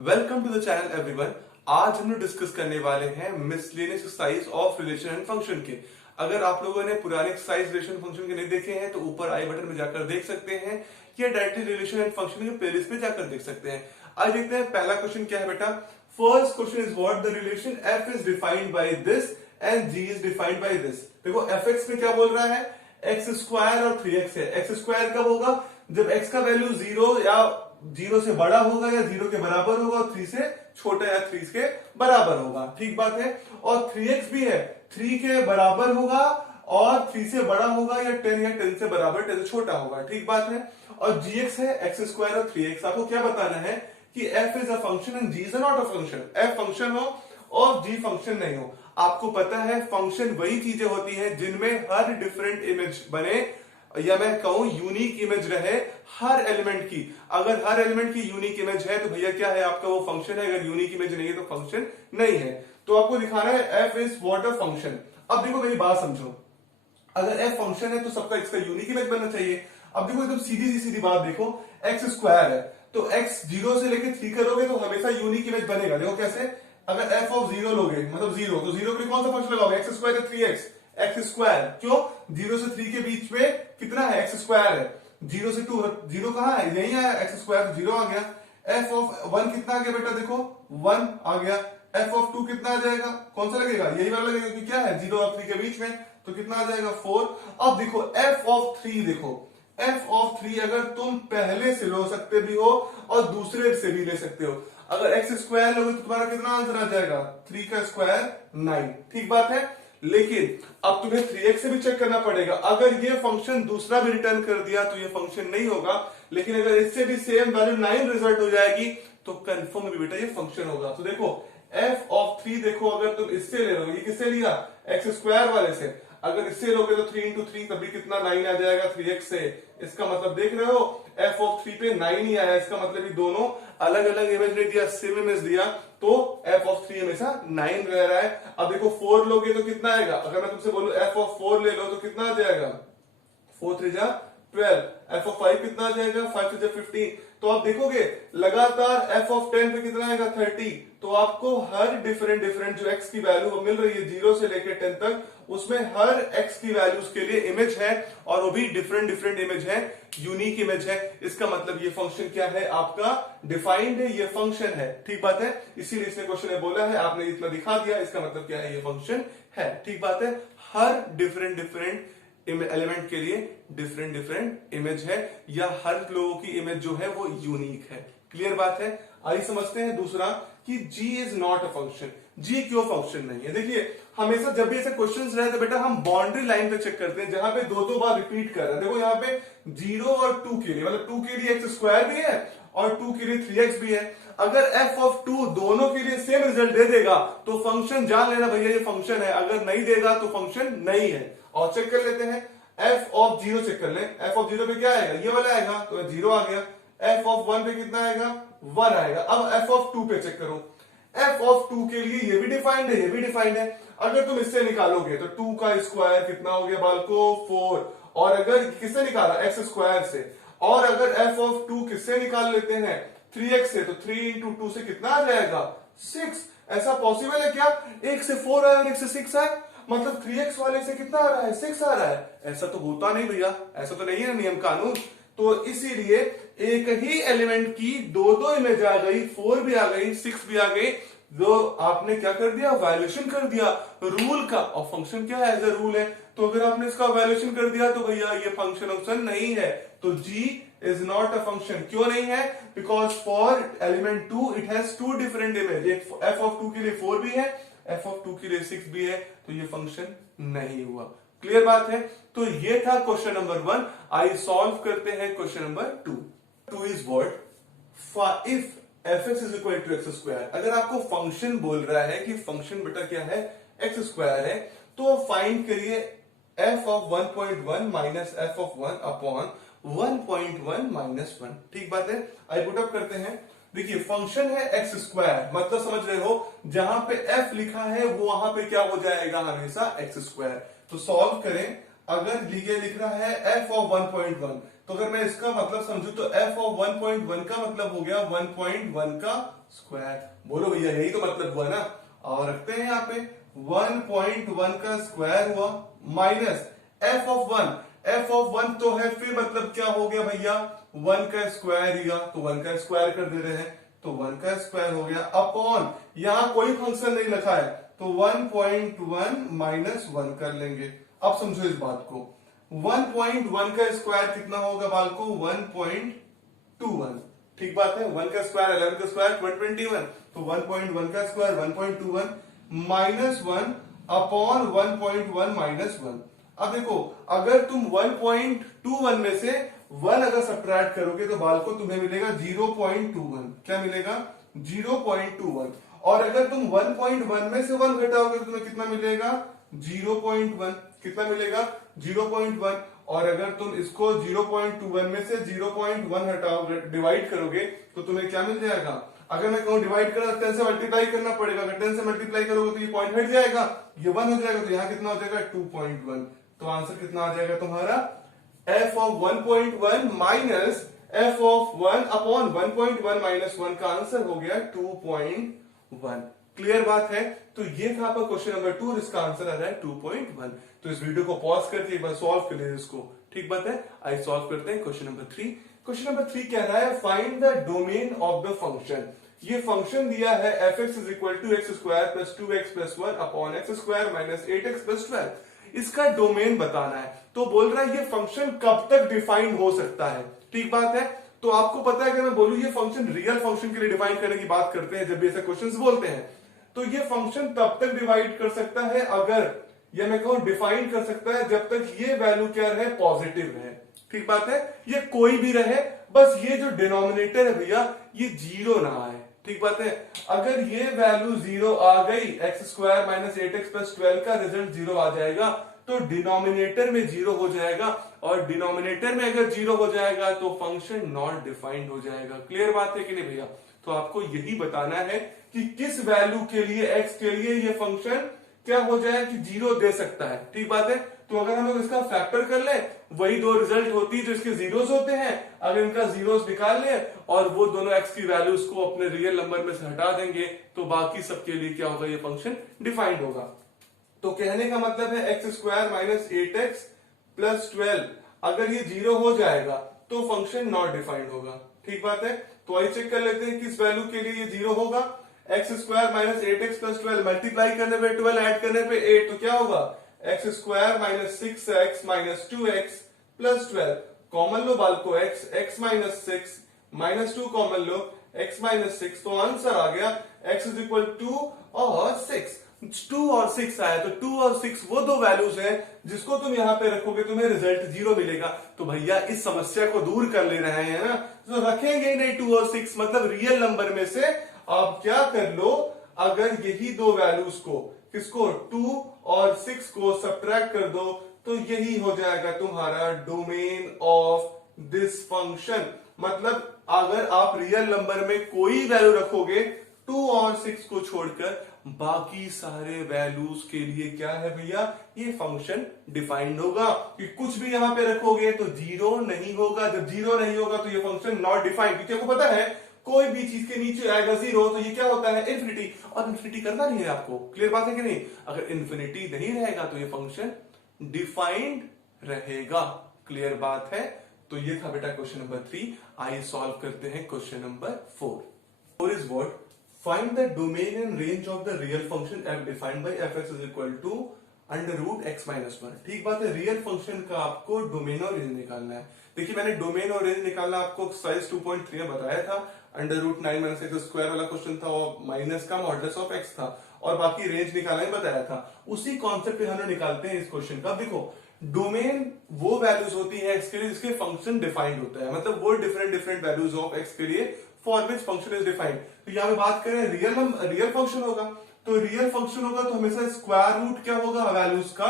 Welcome to the channel everyone. आज हम लोग डिस्कस करने वाले हैं miscellaneous exercise of relation and function के। अगर आप लोगों ने पुराने एक्सरसाइज रिलेशन फंक्शन के नहीं देखे हैं तो ऊपर आई बटन में जाकर देख सकते हैं या डायरेक्टली रिलेशन एंड फंक्शन के प्लेलिस्ट पे जाकर देख सकते हैं। आज देखते हैं पहला क्वेश्चन क्या है बेटा। First question is what the relation f is defined by this and g is defined by this. देखो एफ एक्स में क्या बोल रहा है, एक्स स्क्वायर और 3x है। एक्स स्क्वायर कब होगा, जब एक्स का वैल्यू 0 या 0 से बड़ा होगा या 0 के बराबर होगा और 3 से छोटा या 3 के बराबर होगा। ठीक बात है। और 3x भी है, 3 के बराबर होगा और 3 से बड़ा होगा या 10 से बराबर 10 से छोटा होगा। ठीक बात है। और gx है एक्स स्क्वायर और 3x। आपको क्या बताना है कि f is a function and g is not a function. f function हो और g फंक्शन नहीं हो। आपको पता है फंक्शन वही चीजें होती हैं जिनमें हर डिफरेंट इमेज बने या मैं कहूं यूनिक इमेज रहे हर एलिमेंट की। अगर हर एलिमेंट की यूनिक इमेज है तो भैया क्या है, आपका वो फंक्शन है। अगर यूनिक इमेज नहीं है तो फंक्शन नहीं है। तो आपको दिखाना है F is what a function. अब देखो मेरी बात समझो, अगर एफ फंक्शन है तो सबका इसका यूनिक इमेज बनना चाहिए। अब देखो एकदम सीधी बात देखो, एक्स स्क्वायर है तो एक्स 0 से लेके 3 करोगे तो हमेशा यूनिक इमेज बनेगा। देखो कैसे, अगर एफ ऑफ 0 लोगे मतलब 0 तो 0 के लिए कौन सा फंक्शन लगाओगे, x square 3x x square. क्यों, 0 से 3 के बीच में कितना है, एक्स स्क्वायर है। 0 से 2 0 कहां है, यही है एक्स स्क्वायर, 0 आ गया। एफ ऑफ 1 कितना आ गया बेटा, देखो 1 आ गया। एफ ऑफ 2 कितना आ जाएगा, कौन सा लगेगा, यही वाला लगेगा क्योंकि क्या है 0 और 3 के बीच में, तो कितना आ जाएगा 4। अब देखो एफ ऑफ 3, देखो एफ ऑफ 3 अगर तुम पहले से लो सकते भी हो और दूसरे से भी ले सकते हो। अगर एक्स स्क्वायर लोगे तो तुम्हारा कितना आंसर आ जाएगा, 3 का स्क्वायर 9। ठीक बात है। लेकिन अब तुम्हें 3x से भी चेक करना पड़ेगा। अगर ये फंक्शन दूसरा भी रिटर्न कर दिया तो ये फंक्शन नहीं होगा, लेकिन अगर इससे भी सेम वैल्यू 9 रिजल्ट हो जाएगी तो कंफर्म भी बेटा ये फंक्शन होगा। तो देखो एफ ऑफ 3, देखो अगर तुम इससे ले लो, ये किससे लिया, एक्स स्क्वायर वाले से। अगर इससे लोगे तो 3 इंटू 3 तभी कितना 9 आ जाएगा 3x से। इसका मतलब देख रहे हो एफ ऑफ 3 पे 9 ही आया। इसका मतलब ये दोनों अलग अलग इमेज नहीं दिया, सेम इमेज दिया, तो एफ ऑफ 3 हमेशा 9 रह रहा है। अब देखो 4 लोगे तो कितना आएगा, अगर मैं तुमसे बोलूं एफ ऑफ 4 ले लो तो कितना आ जाएगा, 4 3 जा 12। एफ ऑफ 5 कितना आ जाएगा, 5 3 जा 15। तो आप देखोगे लगातार एफ ऑफ 10 पे कितना आएगा 30। तो आपको हर डिफरेंट जो एक्स की वैल्यू मिल रही है 0 से लेकर 10 तक, उसमें हर एक्स की वैल्यूज के लिए इमेज है और वो भी डिफरेंट इमेज है, यूनिक इमेज है। इसका मतलब ये फंक्शन क्या है, आपका डिफाइंड है, ये फंक्शन है। ठीक बात है। इसीलिए इसने क्वेश्चन में बोला है, आपने इतना दिखा दिया, इसका मतलब क्या है, ये फंक्शन है। ठीक बात है। हर डिफरेंट एलिमेंट के लिए डिफरेंट इमेज है या हर लोगों की इमेज जो है वो यूनिक है। क्लियर बात है। आइए समझते हैं दूसरा कि g is not a function. g क्यों फंक्शन नहीं है। देखिए हमेशा जब भी ऐसे क्वेश्चंस रहे तो बेटा हम बाउंड्री लाइन पे चेक करते हैं जहां पे दो बार रिपीट कर रहा है। देखो यहाँ पे 0 और 2 के लिए, मतलब 2 के लिए एक्स स्क्वायर भी है और 2 के लिए 3x भी है। अगर f ऑफ 2 दोनों के लिए सेम रिजल्ट दे देगा तो फंक्शन जान लेना भैया ये फंक्शन है, अगर नहीं देगा तो फंक्शन नहीं है। और चेक कर लेते हैं, f ऑफ 0 चेक कर ले। f ऑफ 0 पे क्या आएगा, ये वाला आएगा, तो 0 आ गया। f ऑफ 1 पे कितना आएगा, 1 आएगा। अब f ऑफ 2 पे चेक करो, f ऑफ 2 के लिए ये भी डिफाइंड है, ये भी डिफाइंड है। अगर तुम इससे निकालोगे तो 2 का स्क्वायर कितना हो गया बालको, 4। और अगर किससे निकाला, एक्स स्क्वायर से। और अगर f ऑफ 2 किससे निकाल लेते हैं, 3x से, तो 3 इंटू 2 से कितना आ जाएगा, 6। ऐसा पॉसिबल है क्या, एक से 4 आए और एक से 6 आए, मतलब 3x वाले से कितना आ रहा है, 6 आ रहा है। ऐसा तो होता नहीं भैया, ऐसा तो नहीं है नियम कानून। तो इसीलिए एक ही एलिमेंट की दो इमेज आ गई, 4 भी आ गई 6 भी आ गई, जो आपने क्या कर दिया, वैल्यूएशन कर दिया रूल का। और फंक्शन क्या है, एज अ रूल है। तो अगर आपने इसका वैल्यूएशन कर दिया तो भैया ये फंक्शन नहीं है। तो g is not a function. क्यों नहीं है, because for element 2 it has 2 different image. F of 2 के लिए 4 भी है, एफ ऑफ 2 के लिए 6 भी है, तो ये फंक्शन नहीं हुआ। क्लियर बात है। तो ये था क्वेश्चन नंबर 1। आई सॉल्व करते हैं question number 2। 2 is what, if f x is equal to x square. अगर आपको फंक्शन बोल रहा है कि फंक्शन बेटा क्या है, एक्स स्क्वायर है, तो फाइंड करिए F of 1.1 minus F of 1 upon 1.1 minus 1। ठीक बात है। आई पुट अप करते हैं। देखिए फंक्शन है एक्स स्क्वायर, मतलब समझ रहे हो, जहां पे f लिखा है वो वहां पे क्या हो जाएगा, हमेशा एक्स स्क्वायर। तो सॉल्व करें, अगर ये लिख रहा है f ऑफ 1.1, तो अगर मैं इसका मतलब समझू तो f ऑफ 1.1 का मतलब हो गया 1.1 का स्क्वायर। बोलो भैया यही तो मतलब हुआ ना। और रखते हैं यहाँ पे 1.1 का स्क्वायर हुआ minus F of 1। F of 1 तो है, फिर मतलब क्या हो गया भैया 1 का स्क्वायर दिया तो 1 का स्क्वायर कर दे रहे हैं, तो 1 का स्क्वायर हो गया अपॉन यहां कोई फंक्शन नहीं लिखा है तो 1.1 माइनस 1 कर लेंगे। अब समझो इस बात को, 1.1 का स्क्वायर कितना होगा बालको 1.21। ठीक बात है, 1 का स्क्वायर 11 का स्क्वायर 121, तो 1.1 का स्क्वायर 1.21 माइनस 1 अपॉन 1.1 माइनस 1। अब देखो अगर तुम 1.21 में से 1 अगर सब्ट्रैक्ट करोगे तो बालको तुम्हें मिलेगा 0.21। क्या मिलेगा 0.21। और अगर तुम 1.1 में से 1 घटाओगे तो तुम्हें कितना मिलेगा 0.1। कितना मिलेगा 0.1। और अगर तुम इसको 0.21 में से 0.1 हटाओगे डिवाइड करोगे तो तुम्हें क्या मिल जाएगा। अगर मैं कहूं डिवाइड करना 10 से मल्टीप्लाई करना पड़ेगा, अगर 10 से मल्टीप्लाई करोगे तो ये पॉइंट हट जाएगा, ये 1 हो जाएगा, तो यहां कितना हो जाएगा 2.1। तो आंसर कितना आ जाएगा तुम्हारा f of 1.1 minus f of 1 upon 1.1 minus 1 का आंसर हो गया 2.1। क्लियर बात है। तो ये था आपका क्वेश्चन नंबर 2, इसका आंसर आ रहा है 2.1। तो इस वीडियो को पॉज करके एक बार सॉल्व कर लीजिए इसको। ठीक बात है, आइए सॉल्व करते हैं क्वेश्चन नंबर 3। क्वेश्चन नंबर 3 कह रहा है find the domain of the function. ये फंक्शन दिया है fx is equal to x square plus 2x plus 1 upon x square minus 8x plus 12। इसका डोमेन बताना है। तो बोल रहा है ये फंक्शन कब तक डिफाइन हो सकता है। ठीक बात है। तो आपको पता है कि मैं बोलूं ये फंक्शन रियल फंक्शन के लिए डिफाइन करने की बात करते हैं जब भी ऐसे क्वेश्चंस बोलते हैं, तो ये फंक्शन तब तक डिवाइड कर सकता है अगर, या मैं कहूं डिफाइन कर सकता है जब तक ये वैल्यू क्या रहे पॉजिटिव रहे। ठीक बात है, ये कोई भी रहे, बस ये जो डिनोमिनेटर है भैया ये जीरो ना आए। ठीक बात है, अगर ये वैल्यू जीरो आ गई x square minus 8x plus 12 का रिजल्ट जीरो आ जाएगा तो डिनोमिनेटर में जीरो हो जाएगा, और डिनोमिनेटर में अगर जीरो हो जाएगा तो फंक्शन नॉट डिफाइंड हो जाएगा। क्लियर बात है कि नहीं भैया। तो आपको यही बताना है कि किस वैल्यू के लिए x के लिए ये फंक्शन क्या हो जाए कि जीरो दे सकता है। ठीक बात है। तो अगर हम लोग इसका फैक्टर कर ले वही दो रिजल्ट होती है जो इसके जीरोस होते हैं, अगर इनका जीरोस निकाल ले और वो दोनों x की वैल्यूज को अपने रियल नंबर में से हटा देंगे तो बाकी सबके लिए क्या होगा ये फंक्शन डिफाइंड होगा। तो कहने का मतलब है x square minus 8x plus 12 अगर ये जीरो हो जाएगा तो फंक्शन नॉट डिफाइंड होगा। ठीक बात है। तो आइए चेक कर लेते हैं किस वैल्यू के लिए ये जीरो होगा। X square minus 8x plus 12 multiply करने पे 12 ऐड करने पे 8, तो क्या होगा x square minus 6x minus 2x plus 12। Common लो बालको x माइनस 6 माइनस 2 कॉमन लो x माइनस 6, तो आंसर आ गया x इज इक्वल 2 और 6। 2 और 6 आया, तो 2 और 6 वो दो वैल्यूज हैं जिसको तुम यहां पे रखोगे तुम्हें रिजल्ट जीरो मिलेगा। तो भैया इस समस्या को दूर कर ले रहे हैं ना, तो रखेंगे नहीं 2 और 6, मतलब रियल नंबर में से आप क्या कर लो, अगर यही दो वैल्यूज को किसको 2 और 6 को सब्ट्रैक्ट कर दो तो यही हो जाएगा तुम्हारा डोमेन ऑफ दिस फंक्शन। मतलब अगर आप रियल नंबर में कोई वैल्यू रखोगे 2 और 6 को छोड़कर बाकी सारे वैल्यूज के लिए क्या है भैया ये फंक्शन डिफाइंड होगा। कि कुछ भी यहां पे रखोगे तो जीरो नहीं होगा, जब जीरो नहीं होगा तो ये फंक्शन नॉट डिफाइंड। क्योंकि आपको पता है कोई भी चीज के नीचे आएगा जीरो तो ये क्या होता है इन्फिनिटी, और इन्फिनिटी करना नहीं है आपको। क्लियर बात है कि नहीं। अगर इन्फिनिटी नहीं रहेगा तो ये फंक्शन डिफाइंड रहेगा। क्लियर बात है। तो ये था बेटा क्वेश्चन नंबर 3। आइए सॉल्व करते हैं question number 4 is what find the domain and range of the real function f defined by fx is equal to under root x minus 1। ठीक बात है। रियल फंक्शन का आपको डोमेन और रेंज निकालना है। देखिए मैंने डोमेन और रेंज निकालना आपको एक्सरसाइज 2.3 में बताया था। Under root 9 minus x square वाला क्वेश्चन था और माइनस का मॉडुलस ऑफ x था, और बाकी रेंज निकालना ही बताया था। उसी कॉन्सेप्ट पे हम लोग निकालते हैं इस क्वेश्चन का। देखो डोमेन वो वैल्यूज होती है x के लिए जिसके फंक्शन डिफाइंड होता है, मतलब वो डिफरेंट वैल्यूज ऑफ x के लिए for which function is defined. तो यहां पे बात करें रियल फंक्शन होगा, तो रियल फंक्शन होगा तो हमेशा स्क्वायर रूट क्या होगा वैल्यूज का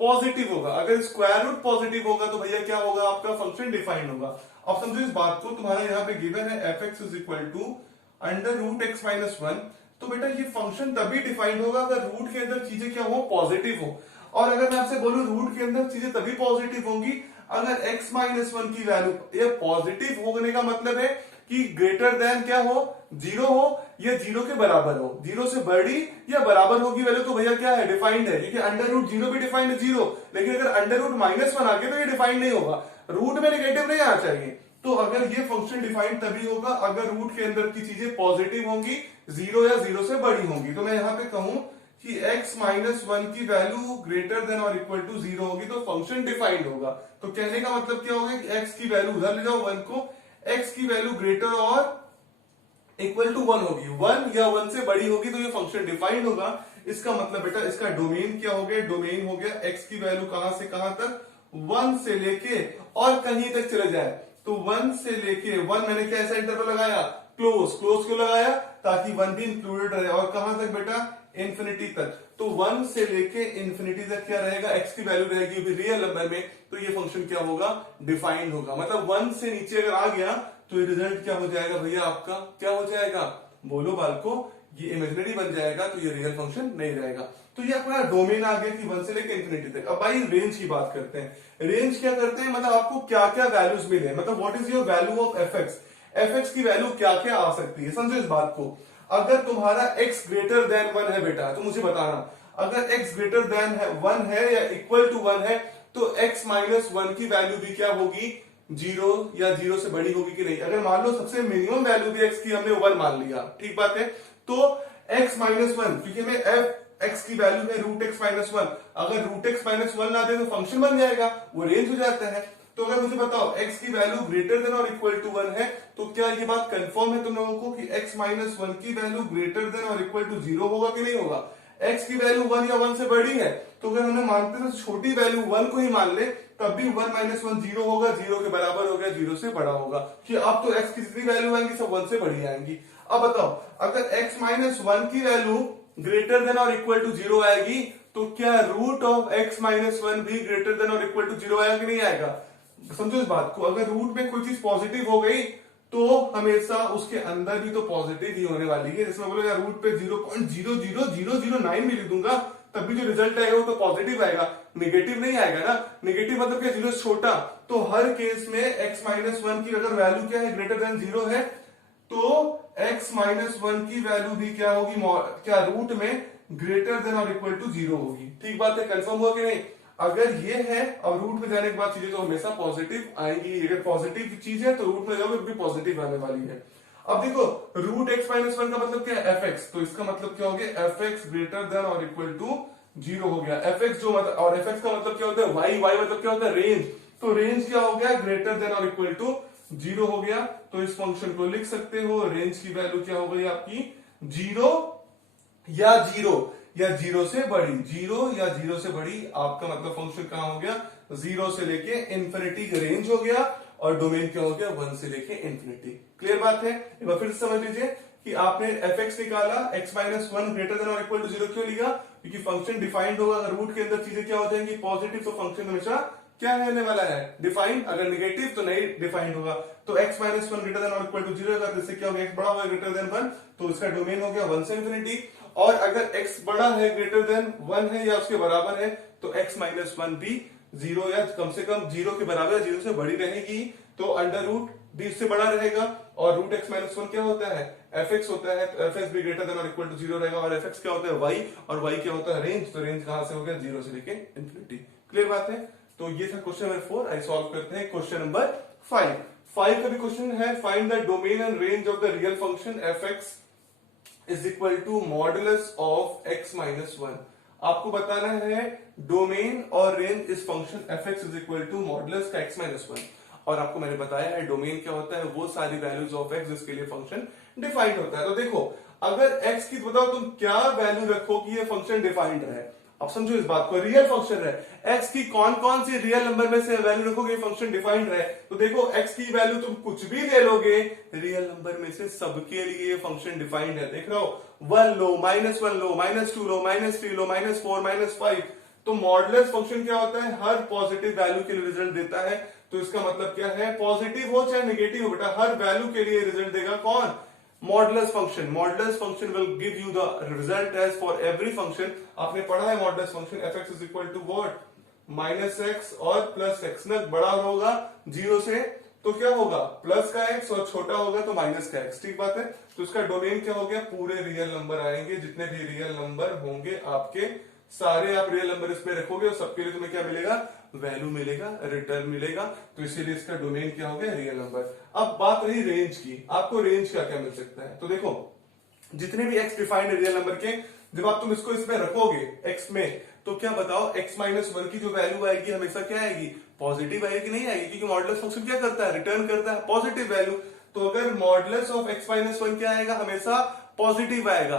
पॉजिटिव होगा। अगर स्क्वायर रूट पॉजिटिव होगा तो भैया क्या होगा आपका फंक्शन डिफाइंड होगा। अब समझो इस बात को, तुम्हारा यहाँ पे गिवन है fx is equal to under root x minus 1। तो बेटा ये फंक्शन तभी डिफाइंड होगा अगर रूट के अंदर चीजें क्या हो पॉजिटिव हो। और अगर मैं आपसे बोलूं रूट के अंदर चीजें तभी पॉजिटिव होंगी अगर x माइनस 1 की वैल्यू, ये पॉजिटिव होने का मतलब है कि ग्रेटर देन क्या हो जीरो हो, ये 0 के बराबर हो, 0 से बड़ी या बराबर होगी वैल्यू तो भैया क्या है, डिफाइंड है, क्योंकि अंडर रूट 0 भी डिफाइंड है 0, लेकिन अगर अंडर रूट -1 आ गया तो ये डिफाइंड नहीं होगा, रूट में नेगेटिव नहीं आना चाहिए। तो अगर ये फंक्शन डिफाइंड तभी होगा अगर रूट के अंदर की चीजें पॉजिटिव होंगी, 0 या 0 से बड़ी होंगी। तो मैं यहां पे कहूं कि x -1 की वैल्यू ग्रेटर देन और इक्वल टू 0 होगी तो फंक्शन डिफाइंड होगा। तो कहने का मतलब क्या होगा कि x की वैल्यू उधर ले जाओ 1 को, x की वैल्यू ग्रेटर और इक्वल टू 1 होगी, 1 या 1 से बड़ी होगी तो ये फंक्शन डिफाइंड होगा। इसका मतलब बेटा इसका डोमेन क्या हो गया, डोमेन हो गया x की वैल्यू कहां से कहां तक, 1 से लेके और कहीं तक चले जाए। तो 1 से लेके 1 मैंने क्या ऐसा इंटरवल लगाया, क्लोज, क्लोज क्यों लगाया, ताकि 1 भी इंक्लूडेड रहे, और कहां तक बेटा, इंफिनिटी तक। तो 1 से लेके इंफिनिटी तक क्या रहेगा, x की वैल्यू रहेगी रियल नंबर में, तो ये फंक्शन क्या होगा, डिफाइंड होगा। मतलब 1 से नीचे अगर आ गया तो ये रिजल्ट क्या हो जाएगा भैया, आपका क्या हो जाएगा, बोलो बालको, ये इमेजिनरी बन जाएगा, तो ये रियल फंक्शन नहीं रहेगा। तो ये अपना डोमेन आ गया कि 1 से लेकर इंफिनिटी तक। अब भाई रेंज की बात करते हैं। रेंज क्या करते हैं, मतलब आपको क्या क्या वैल्यूज मिले, मतलब what is your value of F की वैल्यू क्या क्या आ सकती है, समझो इस बात को। अगर तुम्हारा x ग्रेटर देन 1 है बेटा, तो मुझे बताना, अगर x ग्रेटर देन 1 है या इक्वल टू 1 है तो x -1 की वैल्यू भी क्या होगी, 0 या 0 से बड़ी होगी कि नहीं। अगर मान लो सबसे मिनिमम वैल्यू भी x की हमने 1 मान लिया, ठीक बात है, तो x -1, क्योंकि हमें x की वैल्यू है √x-1, अगर √x-1 ला दे तो फंक्शन बन जाएगा, वो रेंज हो जाता है। तो अगर मुझे बताओ x की वैल्यू ग्रेटर देन और इक्वल टू 1 है, तो क्या ये बात कंफर्म है तुम लोगों को कि x -1 की वैल्यू ग्रेटर देन और इक्वल टू 0 होगा कि नहीं होगा। x की वैल्यू 1 या 1 से बड़ी है, तो अगर हमें मानते हैं छोटी वैल्यू 1 को ही मान ले, तब भी 1 -1 0 होगा, 0 के बराबर हो गया, 0 से बड़ा होगा, कि अब तो x की जितनी वैल्यू आएंगी सब 1 से बड़ी आएंगी। अब बताओ अगर x -1 की वैल्यू ग्रेटर देन और इक्वल टू 0 आएगी, तो क्या रूट ऑफ x -1 भी ग्रेटर देन और इक्वल टू 0 आएगा कि नहीं आएगा। समझो इस बात को, अगर रूट में कोई चीज पॉजिटिव हो गई तो हमेशा उसके अंदर भी तो पॉजिटिव ही होने वाली है। जैसे मैं बोलूंगा रूट पे 0.00009 भी लिख दूंगा, तब भी जो रिजल्ट आएगा वो तो पॉजिटिव आएगा, नेगेटिव नहीं आएगा ना। नेगेटिव मतलब क्या, 0 छोटा, तो हर केस में x -1 की अगर वैल्यू क्या है, ग्रेटर देन 0 है, तो x -1 की वैल्यू भी क्या होगी, क्या रूट में ग्रेटर देन और इक्वल टू 0 होगी। ठीक बात है, कंफर्म हुआ कि नहीं। अगर ये है, अब रूट में जाने के बाद चीजें तो हमेशा पॉजिटिव आएंगी, अगर पॉजिटिव चीज है तो रूट में जाओगे भी पॉजिटिव आने वाली है। अब देखो √x-1 का मतलब क्या है, fx, तो इसका मतलब क्या हो गया, fx ग्रेटर देन और इक्वल टू 0 हो गया। fx जो मतलब, और fx का मतलब क्या होता है, y मतलब क्या होता है, रेंज, तो रेंज क्या हो गया, ग्रेटर देन और इक्वल टू 0 हो गया। तो इस फंक्शन को लिख सकते हो, रेंज की वैल्यू क्या हो गई आपकी, 0 या 0 से बड़ी, 0 या 0 से बड़ी, आपका मतलब फंक्शन कहां हो गया, 0 से लेके इंफिनिटी का रेंज हो गया, और डोमेन क्या हो गया, 1 से लेके इंफिनिटी। क्लियर बात है। एक बार फिर से समझ लीजिए कि आपने fx निकाला, x -1 ग्रेटर देन और इक्वल टू 0 क्यों लिया, क्योंकि फंक्शन डिफाइंड होगा। अगर रूट के अंदर चीजें क्या हो जाएंगी, पॉजिटिव, तो फंक्शन हमेशा क्या रहने वाला है, डिफाइंड। अगर नेगेटिव तो नहीं डिफाइंड होगा। तो x -1 ग्रेटर देन और इक्वल टू 0 होगा, जिससे क्या होगा, x बड़ा होगा ग्रेटर देन 1, तो इसका डोमेन हो गया 1 से इंफिनिटी। और अगर x बड़ा है, ग्रेटर देन 1 है या उसके बराबर है, तो x -1 भी 0 या कम से कम 0 के बराबर या 0 से बड़ी रहेगी, तो अंडर रूट भी उससे बड़ा रहेगा। और रूट x -1 क्या होता है, fx होता है, तो fx भी ग्रेटर देन और इक्वल टू 0 रहेगा। और fx क्या होता है, y, और y क्या होता है, रेंज, तो रेंज कहां से हो गया, 0 से लेके इंफिनिटी। क्लियर बात है। तो ये था क्वेश्चन नंबर 4। आई सॉल्व करते हैं क्वेश्चन नंबर 5 का भी क्वेश्चन है, find the domain and range of the real function fx is equal to modulus of x -1। आपको बताना है डोमेन और रेंज इस function fx is equal to modulus का x -1। और आपको मैंने बताया है डोमेन क्या होता है, वो सारी वैल्यूज ऑफ x जिसके लिए फंक्शन डिफाइंड होता है। तो देखो अगर x की बताओ तुम क्या वैल्यू रखो कि ये फंक्शन डिफाइंड है। अब समझो इस बात को, रियल फंक्शन है, x की कौन कौन सी रियल नंबर में से वैल्यू रखोगे फंक्शन डिफाइंड रहे। तो देखो x की वैल्यू तुम कुछ भी ले लोगे, रियल नंबर में से सबके लिए फंक्शन डिफाइंड है। देख रहे हो, 1 लो, -1 लो, -2 लो, -3 लो, -4, -5। तो मॉडुलस फंक्शन क्या होता है, हर पॉजिटिव वैल्यू के लिए रिजल्ट देता है। तो इसका मतलब क्या है, पॉजिटिव हो चाहे नेगेटिव हो बेटा, हर वैल्यू के लिए रिजल्ट देगा कौन, modulus function. Modulus function will give you the result as for every function. आपने पढ़ा है modulus function, fx is equal to what, -x और +x, ना बड़ा होगा 0 से तो क्या होगा, प्लस का एक्स, और छोटा होगा तो माइनस का एक्स, ठीक बात है। तो इसका डोमेन क्या हो गया, पूरे रियल नंबर आएंगे, जितने भी रियल नंबर होंगे आपके सारे आप रियल नंबर इसमें रखोगे और सबके लिए तुम्हें क्या मिलेगा, वैल्यू मिलेगा, रिटर्न मिलेगा। तो इसीलिए इसका डोमेन क्या हो गया, रियल नंबर। अब बात रही रेंज की, आपको रेंज क्या क्या मिल सकता है। तो देखो जितने भी एक्स डिफाइंड रियल नंबर के, जब आप तुम इसको इसमें रखोगे एक्स में, तो क्या बताओ एक्स माइनस वन की जो वैल्यू आएगी हमेशा क्या आएगी, पॉजिटिव आएगी, नहीं आएगी, क्योंकि मॉडुलस फंक्शन क्या करता है, रिटर्न करता है पॉजिटिव वैल्यू। तो अगर modulus of x minus one क्या आएगा, हमेशा पॉजिटिव आएगा।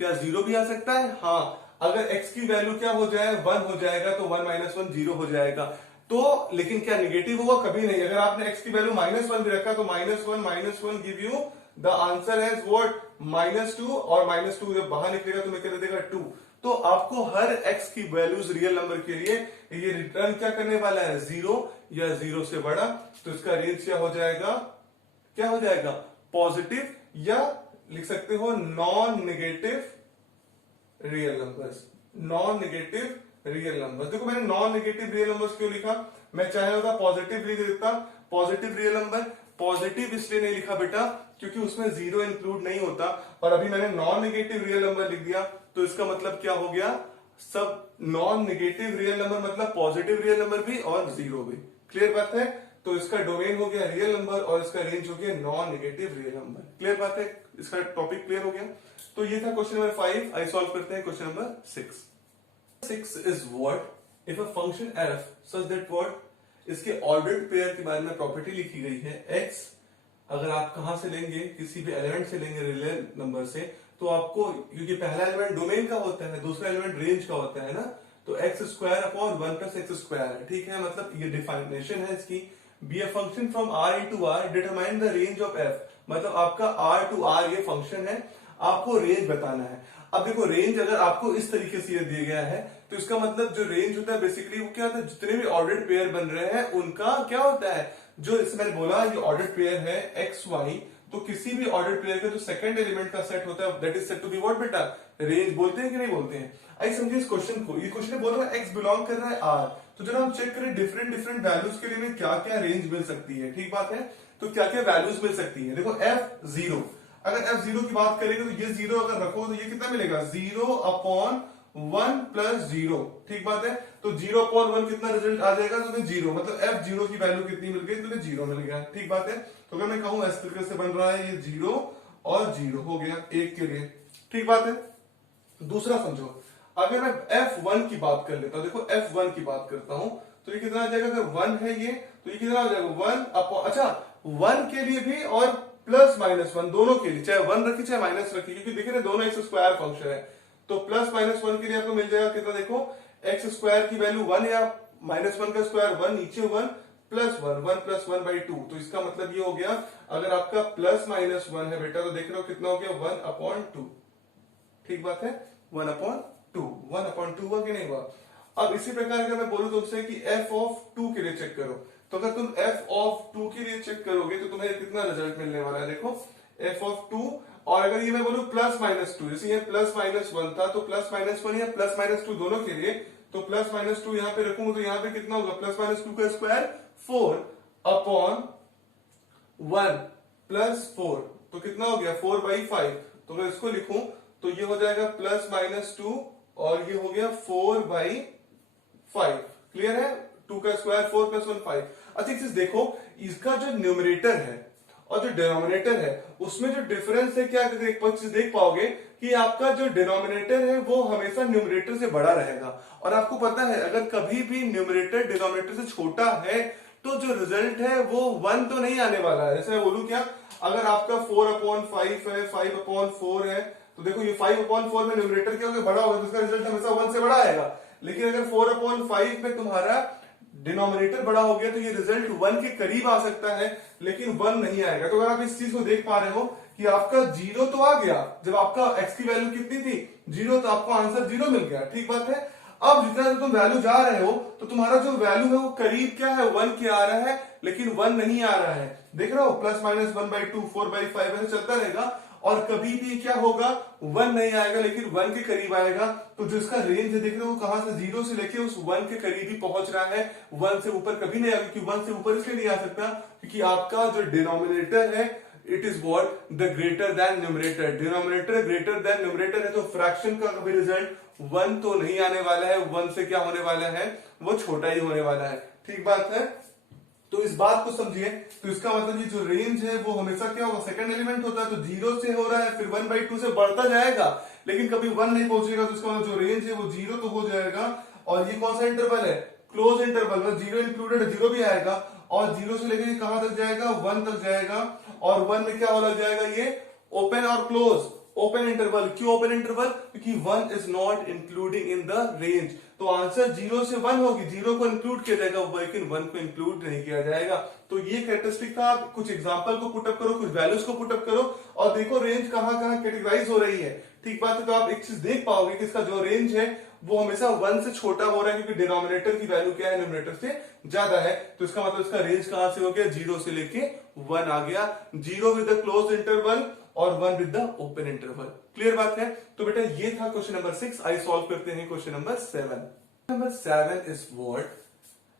क्या जीरो भी आ सकता है, हाँ, अगर x की वैल्यू क्या हो जाए, 1 हो जाएगा, तो 1 माइनस 1 जीरो हो जाएगा। तो लेकिन क्या निगेटिव होगा, कभी नहीं। अगर आपने x की वैल्यू -1 भी रखा तो -1 give you the answer has what, -2, और -2 जब बाहर निकलेगा तो मैं क्या दे देगा, 2। तो आपको हर x की वैल्यूज रियल नंबर के लिए ये रिटर्न क्या करने वाला है, 0 या 0 से बड़ा। तो इसका रेंज क्या हो जाएगा, क्या हो जाएगा, पॉजिटिव, या लिख सकते हो non negative real numbers, non negative real numbers. देखो मैंने नॉन नेगेटिव रियल नंबर्स क्यों लिखा, मैं चाहे होता पॉजिटिव लिख देता, पॉजिटिव रियल नंबर। पॉजिटिव इसलिए नहीं लिखा बेटा क्योंकि उसमें जीरो इंक्लूड नहीं होता, और अभी मैंने नॉन नेगेटिव रियल नंबर लिख दिया, तो इसका मतलब क्या हो गया, सब नॉन नेगेटिव रियल नंबर मतलब पॉजिटिव रियल नंबर भी और जीरो भी। क्लियर बात है। तो इसका डोमेन हो गया रियल नंबर और इसका रेंज हो गया non negative real number. Clear बात है, इसका टॉपिक क्लियर हो गया। तो ये था क्वेश्चन नंबर 5। आई सॉल्व करते हैं question number 6 is what if a function F such that what, इसके ऑर्डर्ड पेयर के बारे में प्रॉपर्टी लिखी गई है। एक्स अगर आप कहां से लेंगे, किसी भी एलिमेंट से लेंगे रियल नंबर से, तो आपको, क्योंकि पहला एलिमेंट डोमेन का होता है, दूसरा एलिमेंट रेंज का होता है ना, तो x square upon 1 plus x square है, ठीक है। मतलब ये डिफाइनेशन है इसकी, be a function from R into R determine the range of f. मतलब आपका आर टू आर ये फंक्शन है, आपको रेंज बताना है। अब देखो रेंज अगर आपको इस तरीके से दिया गया है, तो इसका मतलब जो रेंज होता है बेसिकली वो क्या होता है, जितने भी ऑर्डर्ड पेयर बन रहे हैं उनका क्या होता है, जो इसमें मैंने बोला ये ऑर्डर्ड पेयर है एक्स वाई, तो किसी भी ऑर्डर्ड पेयर का जो सेकंड एलिमेंट का सेट होता है that is said to be what बेटा, रेंज। बोलते हैं कि नहीं बोलते हैं। आइए समझिए इस क्वेश्चन को, ये क्वेश्चन बोल रहा है एक्स बिलोंग कर रहा है आर, तो जब हम चेक करें डिफरेंट डिफरेंट वैल्यूज के लिए क्या क्या रेंज मिल सकती है, ठीक बात है। तो क्या क्या वैल्यूज मिल सकती है, देखो एफ जीरो, अगर एफ जीरो की बात करेंगे तो ये जीरो अगर रखो तो ये कितना मिलेगा, 0 अपॉन 1 प्लस 0, ठीक बात है। तो 0 अपॉन 1 कितना रिजल्ट आ जाएगा, तुम्हें 0, मतलब एफ जीरो की वैल्यू कितनी मिल गई, तुम्हें 0 मिल गया, ठीक बात है। तो अगर मैं कहूं इस तरीके से बन रहा है, ये 0 और 0 हो गया एक के लिए, ठीक बात है। दूसरा समझो, अगर मैं f1 की बात कर लेता हूं, देखो f1 की बात करता हूं, तो ये कितना आ जाएगा, अगर 1 है ये, तो ये कितना आ जाएगा 1 अपॉन, अच्छा 1 के लिए भी और प्लस माइनस 1 दोनों के लिए, चाहे 1 रखी चाहे माइनस रखी, क्योंकि देखिए ना दोनों एक्स स्क्वायर फंक्शन है। तो प्लस माइनस 1 के लिए आपको मिल जाएगा कितना, देखो एक्स स्क्वायर की वैल्यू 1 या माइनस 1 का स्क्वायर 1, नीचे 1 प्लस 1 प्लस 1 बाई 2। तो इसका मतलब ये हो गया, अगर आपका प्लस माइनस 1 है बेटा, तो देख रहे हो कितना हो गया 1 अपॉन 2, ठीक बात है, 1 अपॉन 2 हुआ कि नहीं हुआ। अब इसी प्रकार अगर मैं बोलूं तुमसे कि f ऑफ 2 के लिए चेक करो, तो अगर तुम f ऑफ 2 के लिए चेक करोगे तो तुम्हें कितना रिजल्ट मिलने वाला है, देखो f ऑफ 2, और अगर ये मैं बोलूं प्लस माइनस 2, जैसे ये प्लस माइनस 1 था, तो प्लस माइनस 1 या प्लस माइनस 2 दोनों के लिए, तो प्लस माइनस 2 यहां पे रखूंगा तो यहां पे कितना होगा, प्लस माइनस 2 का स्क्वायर 4 अपॉन 1 प्लस 4, तो कितना हो गया 4 बाई 5। तो अगर इसको लिखूं तो ये हो जाएगा प्लस माइनस 2 और ये हो गया 4 बाई 5। क्लियर है, 2 का स्क्वायर 4 प्लस 1 5। अच्छा एक चीज देखो, इसका जो न्यूमरेटर है और जो डिनोमिनेटर है उसमें जो डिफरेंस है, क्या एक चीज देख पाओगे कि आपका जो डिनोमिनेटर है वो हमेशा न्यूमरेटर से बड़ा रहेगा। और आपको पता है अगर कभी भी न्यूमरेटर डिनोमिनेटर से छोटा है तो जो रिजल्ट है वो 1 तो नहीं आने वाला है। जैसे मैं बोलूं क्या, अगर आपका 4 अपॉन 5 है, 5 अपॉन 4 है, तो देखो ये 5 अपॉन 4 में न्यूमरेटर क्या होगा, बड़ा होगा, तो इसका रिजल्ट हमेशा 1 से बड़ा आएगा। लेकिन अगर 4 अपॉन 5 में तुम्हारा डिनोमिनेटर बड़ा हो गया तो ये रिजल्ट 1 के करीब आ सकता है, लेकिन 1 नहीं आएगा। तो अगर आप इस चीज को देख पा रहे हो कि आपका 0 तो आ गया, जब आपका x की वैल्यू कितनी थी 0, तो आपको आंसर 0 मिल गया, ठीक बात है। अब जितना तुम वैल्यू जा रहे हो तो तुम्हारा जो वैल्यू है वो करीब क्या है 1 के आ रहा है, लेकिन 1 नहीं आ रहा है। देख रहे हो प्लस माइनस 1 बाई 2 4 बाई 5 ऐसे चलता रहेगा। और कभी भी क्या होगा, 1 नहीं आएगा लेकिन 1 के करीब आएगा। तो जो इसका रेंज है देख रहे हो कहां से, 0 से लेके उस 1 के करीब ही पहुंच रहा है, 1 से ऊपर कभी नहीं आएगा, क्योंकि 1 से ऊपर इसलिए नहीं आ सकता क्योंकि आपका जो डिनोमिनेटर है it is what, the greater than numerator. Denominator greater than numerator है तो फ्रैक्शन का कभी रिजल्ट 1 तो नहीं आने वाला है, 1 से क्या होने वाला है, वो छोटा ही होने वाला है। ठीक बात है, तो इस बात को समझिए। तो इसका मतलब ये जो रेंज है वो हमेशा क्या होगा, सेकंड एलिमेंट होता है, तो 0 से हो रहा है फिर 1/2 से बढ़ता जाएगा लेकिन कभी 1 नहीं पहुंचेगा, तो इसका मतलब जो रेंज है वो 0 तो हो जाएगा। और ये कौन सा इंटरवल है, क्लोज इंटरवल, मतलब 0 इंक्लूडेड, 0 भी आएगा और 0 से लेकर कहां तक जाएगा, 1 तक जाएगा। और 1 में क्या हो लग जाएगा, ये ओपन और क्लोज, ओपन इंटरवल। क्यों ओपन इंटरवल, क्योंकि 1 is not including in the range. तो आंसर 0 से 1 होगी, 0 को इंक्लूड किया जाएगा लेकिन 1 को इंक्लूड नहीं किया जाएगा। तो ये कैरेक्टरिस्टिक था। आप कुछ एग्जांपल को पुटअप करो, कुछ वैल्यूज को पुटअप करो और देखो रेंज कहां कहां कैटेगराइज हो रही है। ठीक बात है, तो आप एक चीज देख पाओगे कि इसका जो रेंज है वो हमेशा 1 से छोटा हो रहा है क्योंकि डिनोमिनेटर की वैल्यू क्या है, न्यूमरेटर से ज्यादा है। तो इसका मतलब इसका रेंज कहां से हो गया, 0 से लेके 1 आ गया। 0 विद द क्लोज इंटरवल और 1 with the open interval. Clear बात है। तो बेटा ये था क्वेश्चन नंबर 6। आई सॉल्व करते हैं question number 7। Number 7 is what,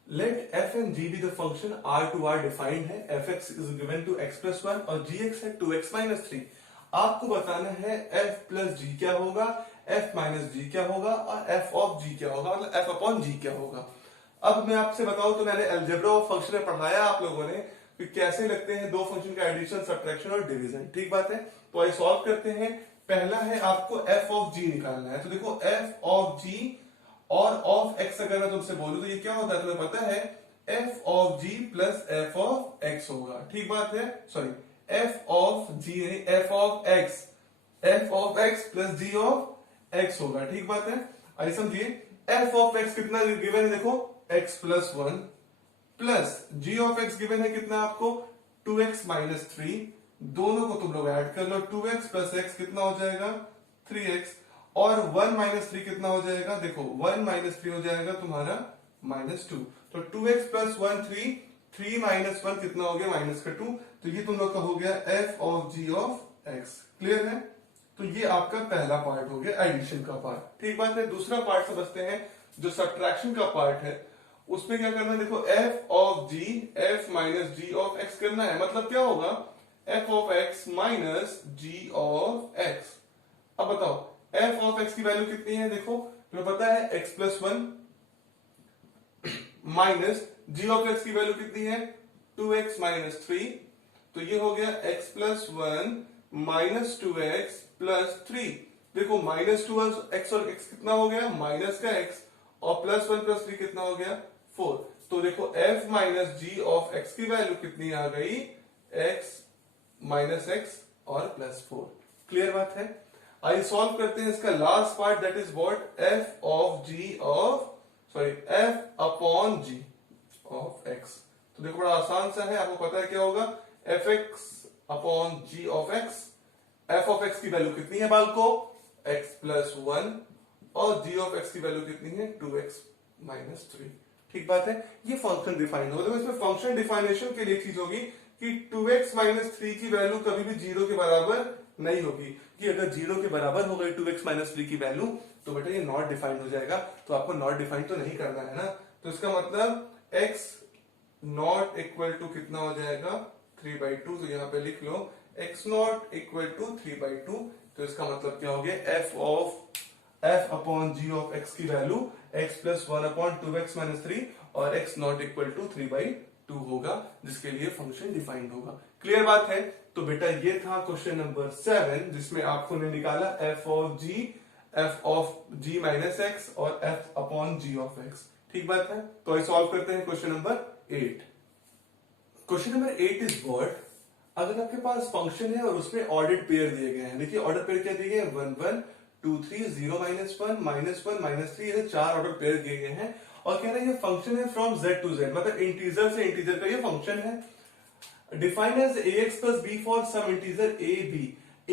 let f and g be the function r to r defined है, fx is given to x plus 1 और gx है 2x minus 3। आपको बताना है f plus g क्या होगा, f minus g क्या होगा और f of g क्या होगा, मतलब f upon g क्या होगा। अब मैं आपसे बताऊं तो मैंने अलजेब्रा ऑफ फंक्शन में पढ़ाया आप लोगों ने कि कैसे लगते हैं दो फंक्शन का एडिशन, सब्ट्रैक्शन और डिवीजन। ठीक बात है, तो आई सॉल्व करते हैं। पहला है आपको f of g निकालना है। तो देखो f of g और ऑफ x अगर मैं तुमसे बोलूं तो ये क्या होता है, तुम्हें पता है f of g plus f of x होगा। ठीक बात है, सॉरी f of g नहीं f of x plus g of x होगा। ठीक बात है, आइए समझिए। f of x कितना गिवन है, देखो x plus 1 plus g of x given है कितना आपको 2x माइनस 3। दोनों को तुम लोग ऐड कर लो, 2x प्लस x कितना हो जाएगा 3x और 1 माइनस 3 कितना हो जाएगा, देखो 1 माइनस 3 हो जाएगा तुम्हारा -2। तो 2x प्लस 1 3, 3 माइनस 1 कितना हो गया -2। तो ये तुम लोग का हो गया f of g of x। Clear है, तो ये आपका पहला पार्ट हो गया एडिशन का पार्ट। ठीक बात है, दूसरा पार्ट समझते हैं जो सब्ट्रैक्शन का पार्ट है। उसमें क्या करना है, देखो f of g f minus g of x करना है। मतलब क्या होगा, f of x minus g of x। अब बताओ f of x की वैल्यू कितनी है, देखो तुम्हें पता है x plus 1 minus g of x की वैल्यू कितनी है 2x माइनस 3। तो ये हो गया x plus 1 minus 2x plus 3। देखो -2x और x कितना हो गया, माइनस का x और प्लस 1 प्लस 3 कितना हो गया 4। तो देखो f minus g of x की वैल्यू कितनी आ गई, x माइनस x और प्लस 4। क्लियर बात है, आइए सॉल्व करते हैं इसका last part, that is what f of g of sorry f upon g of x। तो देखो बड़ा आसान सा है, आपको पता है क्या होगा, fx upon g of x। f of x की वैल्यू कितनी है बालको, x प्लस 1 और g of x की वैल्यू कितनी है 2x माइनस 3। ठीक बात है, ये फंक्शन डिफाइन होगा। तो इसमें फंक्शन डिफाइनेशन के लिए चीज होगी कि 2x माइनस 3 की वैल्यू कभी भी 0 के बराबर नहीं होगी, कि अगर 0 के बराबर हो गई 2x माइनस 3 की वैल्यू तो बेटा ये नॉट डिफाइंड हो जाएगा। तो आपको नॉट डिफाइंड तो नहीं करना है ना, तो इसका मतलब x नॉट इक्वल टू कितना हो जाएगा 3/2। तो यहाँ पे लिख लो x नॉट इक्वल टू 3/2। तो इसका मतलब क्या हो गया, f upon g of x की value x plus 1 upon 2x minus 3 और x नॉट इक्वल टू 3/2 होगा, जिसके लिए फंक्शन डिफाइंड होगा। क्लियर बात है। तो बेटा ये था क्वेश्चन नंबर 7 जिसमें आपको ने निकाला f of g minus x और f upon g of x। ठीक बात है, तो आइए सॉल्व करते हैं question number 8। Question number 8 is what, अगर आपके पास फंक्शन है और उसमें ऑर्डर्ड पेयर दिए गए हैं। देखिए ऑर्डर पेयर क्या दिए गए हैं, 1 1 2 3 0 -1 -1 -3, ये 4 ऑर्डर पेयर दिए गए हैं और कह रहे हैं ये फंक्शन है फ्रॉम z टू z, मतलब इंटीजर से इंटीजर का ये फंक्शन है। Defined as ax plus b for some integer a b।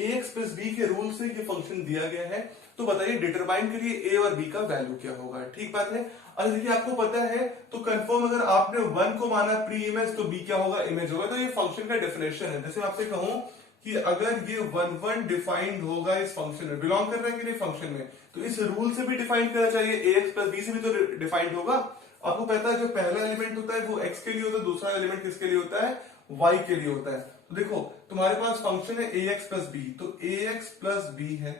ax plus b के रूल से ये फंक्शन दिया गया है। तो बताइए डिटरमाइन करिए a और b का वैल्यू क्या होगा। ठीक बात है, और देखिए आपको पता है तो कंफर्म अगर आपने 1 को माना प्री इमेज तो b क्या होगा, इमेज होगा। तो ये फंक्शन का डेफिनेशन है। जैसे मैं आपसे कहूं कि अगर ये 1 1 डिफाइंड होगा इस फंक्शन में, बिलोंग कर रहा है कि नहीं फंक्शन में, तो इस रूल से भी डिफाइंड करना चाहिए, ax प्लस b से भी तो डिफाइंड होगा। आपको पता है जो पहला एलिमेंट होता है वो x के लिए होता है, दूसरा एलिमेंट किसके लिए होता है, y के लिए होता है। तो देखो तुम्हारे पास फंक्शन है ax प्लस b, तो ax प्लस b है।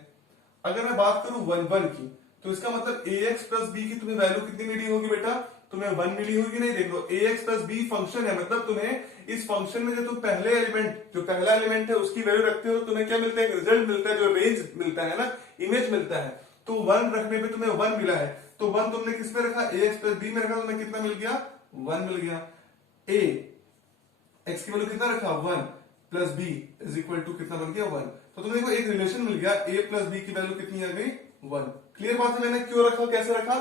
अगर मैं बात करूं 1 1 की, तो इसका मतलब ax प्लस b की तुम्हें वैल्यू कितनी मिली होगी बेटा, तुम्हें 1 मिली होगी। नहीं, देख लो ax प्लस b फंक्शन है, मतलब तुम्हें इस फंक्शन में जो तुम पहले एलिमेंट, जो पहला एलिमेंट है उसकी वैल्यू रखते हो, तुम्हें क्या मिलता है, रिजल्ट मिलता है, जो रेंज मिलता है ना, इमेज मिलता है। तो 1 रखने पे तुम्हें 1 मिला है, तो 1 तुमने किस पे रखा, ax प्लस b में रखा, तुम्हें कितना मिल गया, 1 मिल गया। a x की वैल्यू कितना रखा, 1 plus b is equal to कितना बन गया, 1। तो तुम्हें देखो एक रिलेशन मिल गया, a प्लस b की वैल्यू कितनी आ गई, 1। क्लियर बात है। मैंने क्यों रखा, कैसे रखा,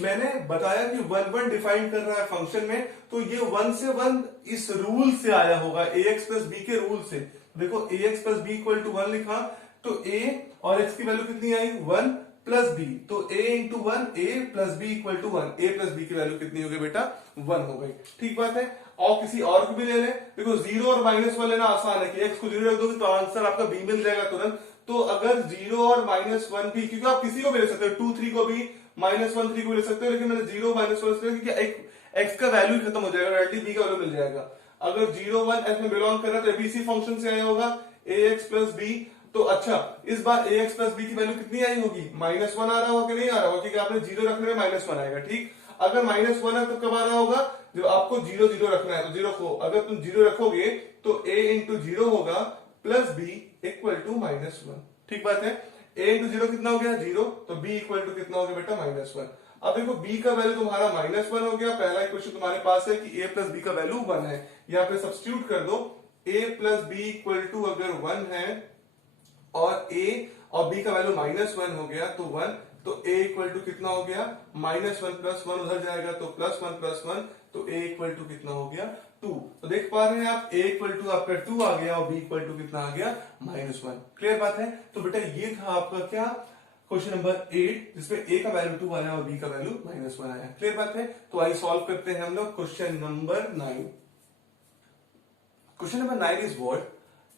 मैंने बताया कि 1 1 डिफाइन कर रहा है फंक्शन में, तो ये 1 से 1 इस रूल से आया होगा, ax प्लस b के रूल से। देखो ax plus b equal to 1 लिखा, तो a और x की वैल्यू कितनी आई, 1 प्लस b, तो a into 1 a plus b equal to 1, a plus b की वैल्यू कितनी हो गई बेटा, 1 हो गई। ठीक बात है। और किसी और को भी ले ले, देखो 0 और -1 लेना आसान है कि x को 0 रख दोगे तो आंसर आपका b मिल जाएगा तुरंत। तो अगर 0 और -1 भी, क्योंकि आप किसी को भी ले सकते हो, 2 3 को भी, -1 3 को भी ले सकते हो, लेकिन मैंने 0 -1 इसलिए क्योंकि x का वैल्यू खत्म हो जाएगा, डायरेक्टली b का वैल्यू मिल जाएगा। अगर 0 1 f में बिलोंग कर रहा है तो abc फंक्शन से आया होगा, ax प्लस b। तो अच्छा, इस बार ax प्लस b की वैल्यू कितनी आई होगी, -1 आ रहा होगा कि नहीं आ रहा होगा, क्योंकि आपने 0 रखने में -1 आएगा। ठीक, अगर -1 है तो कब आ रहा होगा, जब आपको 0 0 रखना है, तो 0 को अगर तुम 0 रखोगे तो a इंटू 0 होगा प्लस b इक्वल टू -1। ठीक बात है। a इंटू 0 कितना हो गया, 0, तो b इक्वल टू कितना हो गया बेटा, -1। अब देखो b का वैल्यू तुम्हारा -1 हो गया। पहला इक्वेशन तुम्हारे पास है कि a प्लस b का वैल्यू 1 है, यहाँ पे सब्स्टिट्यूट कर दो, a plus b equal to अगर 1 है और a और b का वैल्यू -1 हो गया तो 1, तो a इक्वल टू कितना हो गया, -1 प्लस 1 उधर जाएगा तो +1 प्लस 1, तो a इक्वल टू कितना हो गया, 2। तो देख पा रहे हैं आप, a इक्वल टू आपका 2 आ गया और b इक्वल टू कितना आ गया, -1। क्लियर बात है। तो बेटा ये था आपका क्या, क्वेश्चन नंबर 8, जिसमें a का वैल्यू 2 आया और b का वैल्यू -1 आया। क्लियर बात है। तो आइए सॉल्व करते हैं हम लोग question number 9। Question number 9 is what,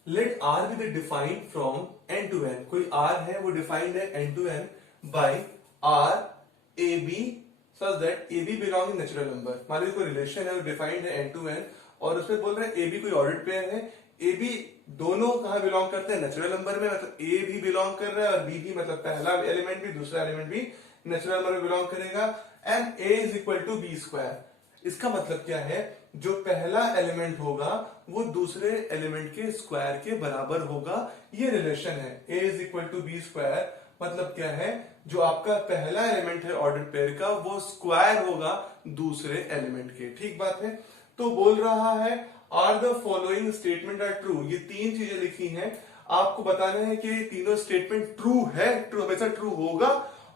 let r be the defined from n to n। कोई r है वो डिफाइंड है n to n by r a b such that a b belong in natural number। मान लीजिए कोई relation है वो defined है n to n और उसमें बोल रहे हैं a b कोई ऑर्डर्ड पेयर है, a b दोनों कहां बिलोंग करते हैं, नेचुरल नंबर में, मतलब a भी बिलोंग कर रहा है और b भी, मतलब पहला एलिमेंट भी दूसरा एलिमेंट भी नेचुरल नंबर में बिलोंग करेगा, and a is equal to b square. इसका मतलब क्या है, जो पहला एलिमेंट होगा वो दूसरे एलिमेंट के स्क्वायर के बराबर होगा, ये रिलेशन है। a is equal to b square मतलब क्या है, जो आपका पहला एलिमेंट है ऑर्डर पेयर का वो स्क्वायर होगा दूसरे एलिमेंट के। ठीक बात है। तो बोल रहा है are the following statement are true. ये 3 चीजें लिखी हैं, आपको बताना है कि तीनों स्टेटमेंट ट्रू है, ट्रू हमेशा ट्रू होगा,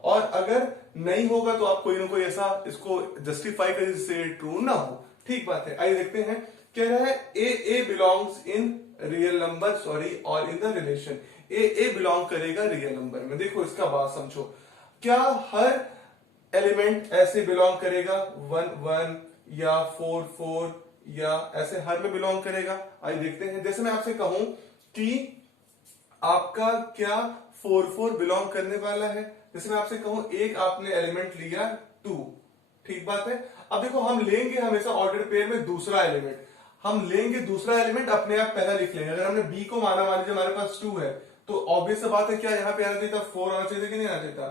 और अगर नहीं होगा तो आप कोई ना कोई ऐसा इसको जस्टिफाई करें जिससे ट्रू ना हो। ठीक बात है। आइए देखते हैं, कह रहा है a belongs in real number, sorry, और in the relation. A belong करेगा रियल नंबर में। देखो इसका बात समझो, क्या हर एलिमेंट ऐसे बिलोंग करेगा 1 1 या 4 4 या ऐसे हर में बिलोंग करेगा? आइए देखते हैं। जैसे मैं आपसे कहूं कि आपका क्या 4 4 बिलोंग करने वाला है, जैसे मैं आपसे कहूं एक आपने एलिमेंट लिया 2, ठीक बात है। अब देखो हम लेंगे हमेशा ऑर्डर पेयर में दूसरा एलिमेंट, हम लेंगे दूसरा एलिमेंट, अपने आप पहला लिख लेंगे। अगर हमने बी को माना, मान लीजिए हमारे पास 2 है, तो ऑब्वियस सा बात है क्या यहाँ पे आना चाहिए था, 4 आना चाहिए कि नहीं आना चाहिए था,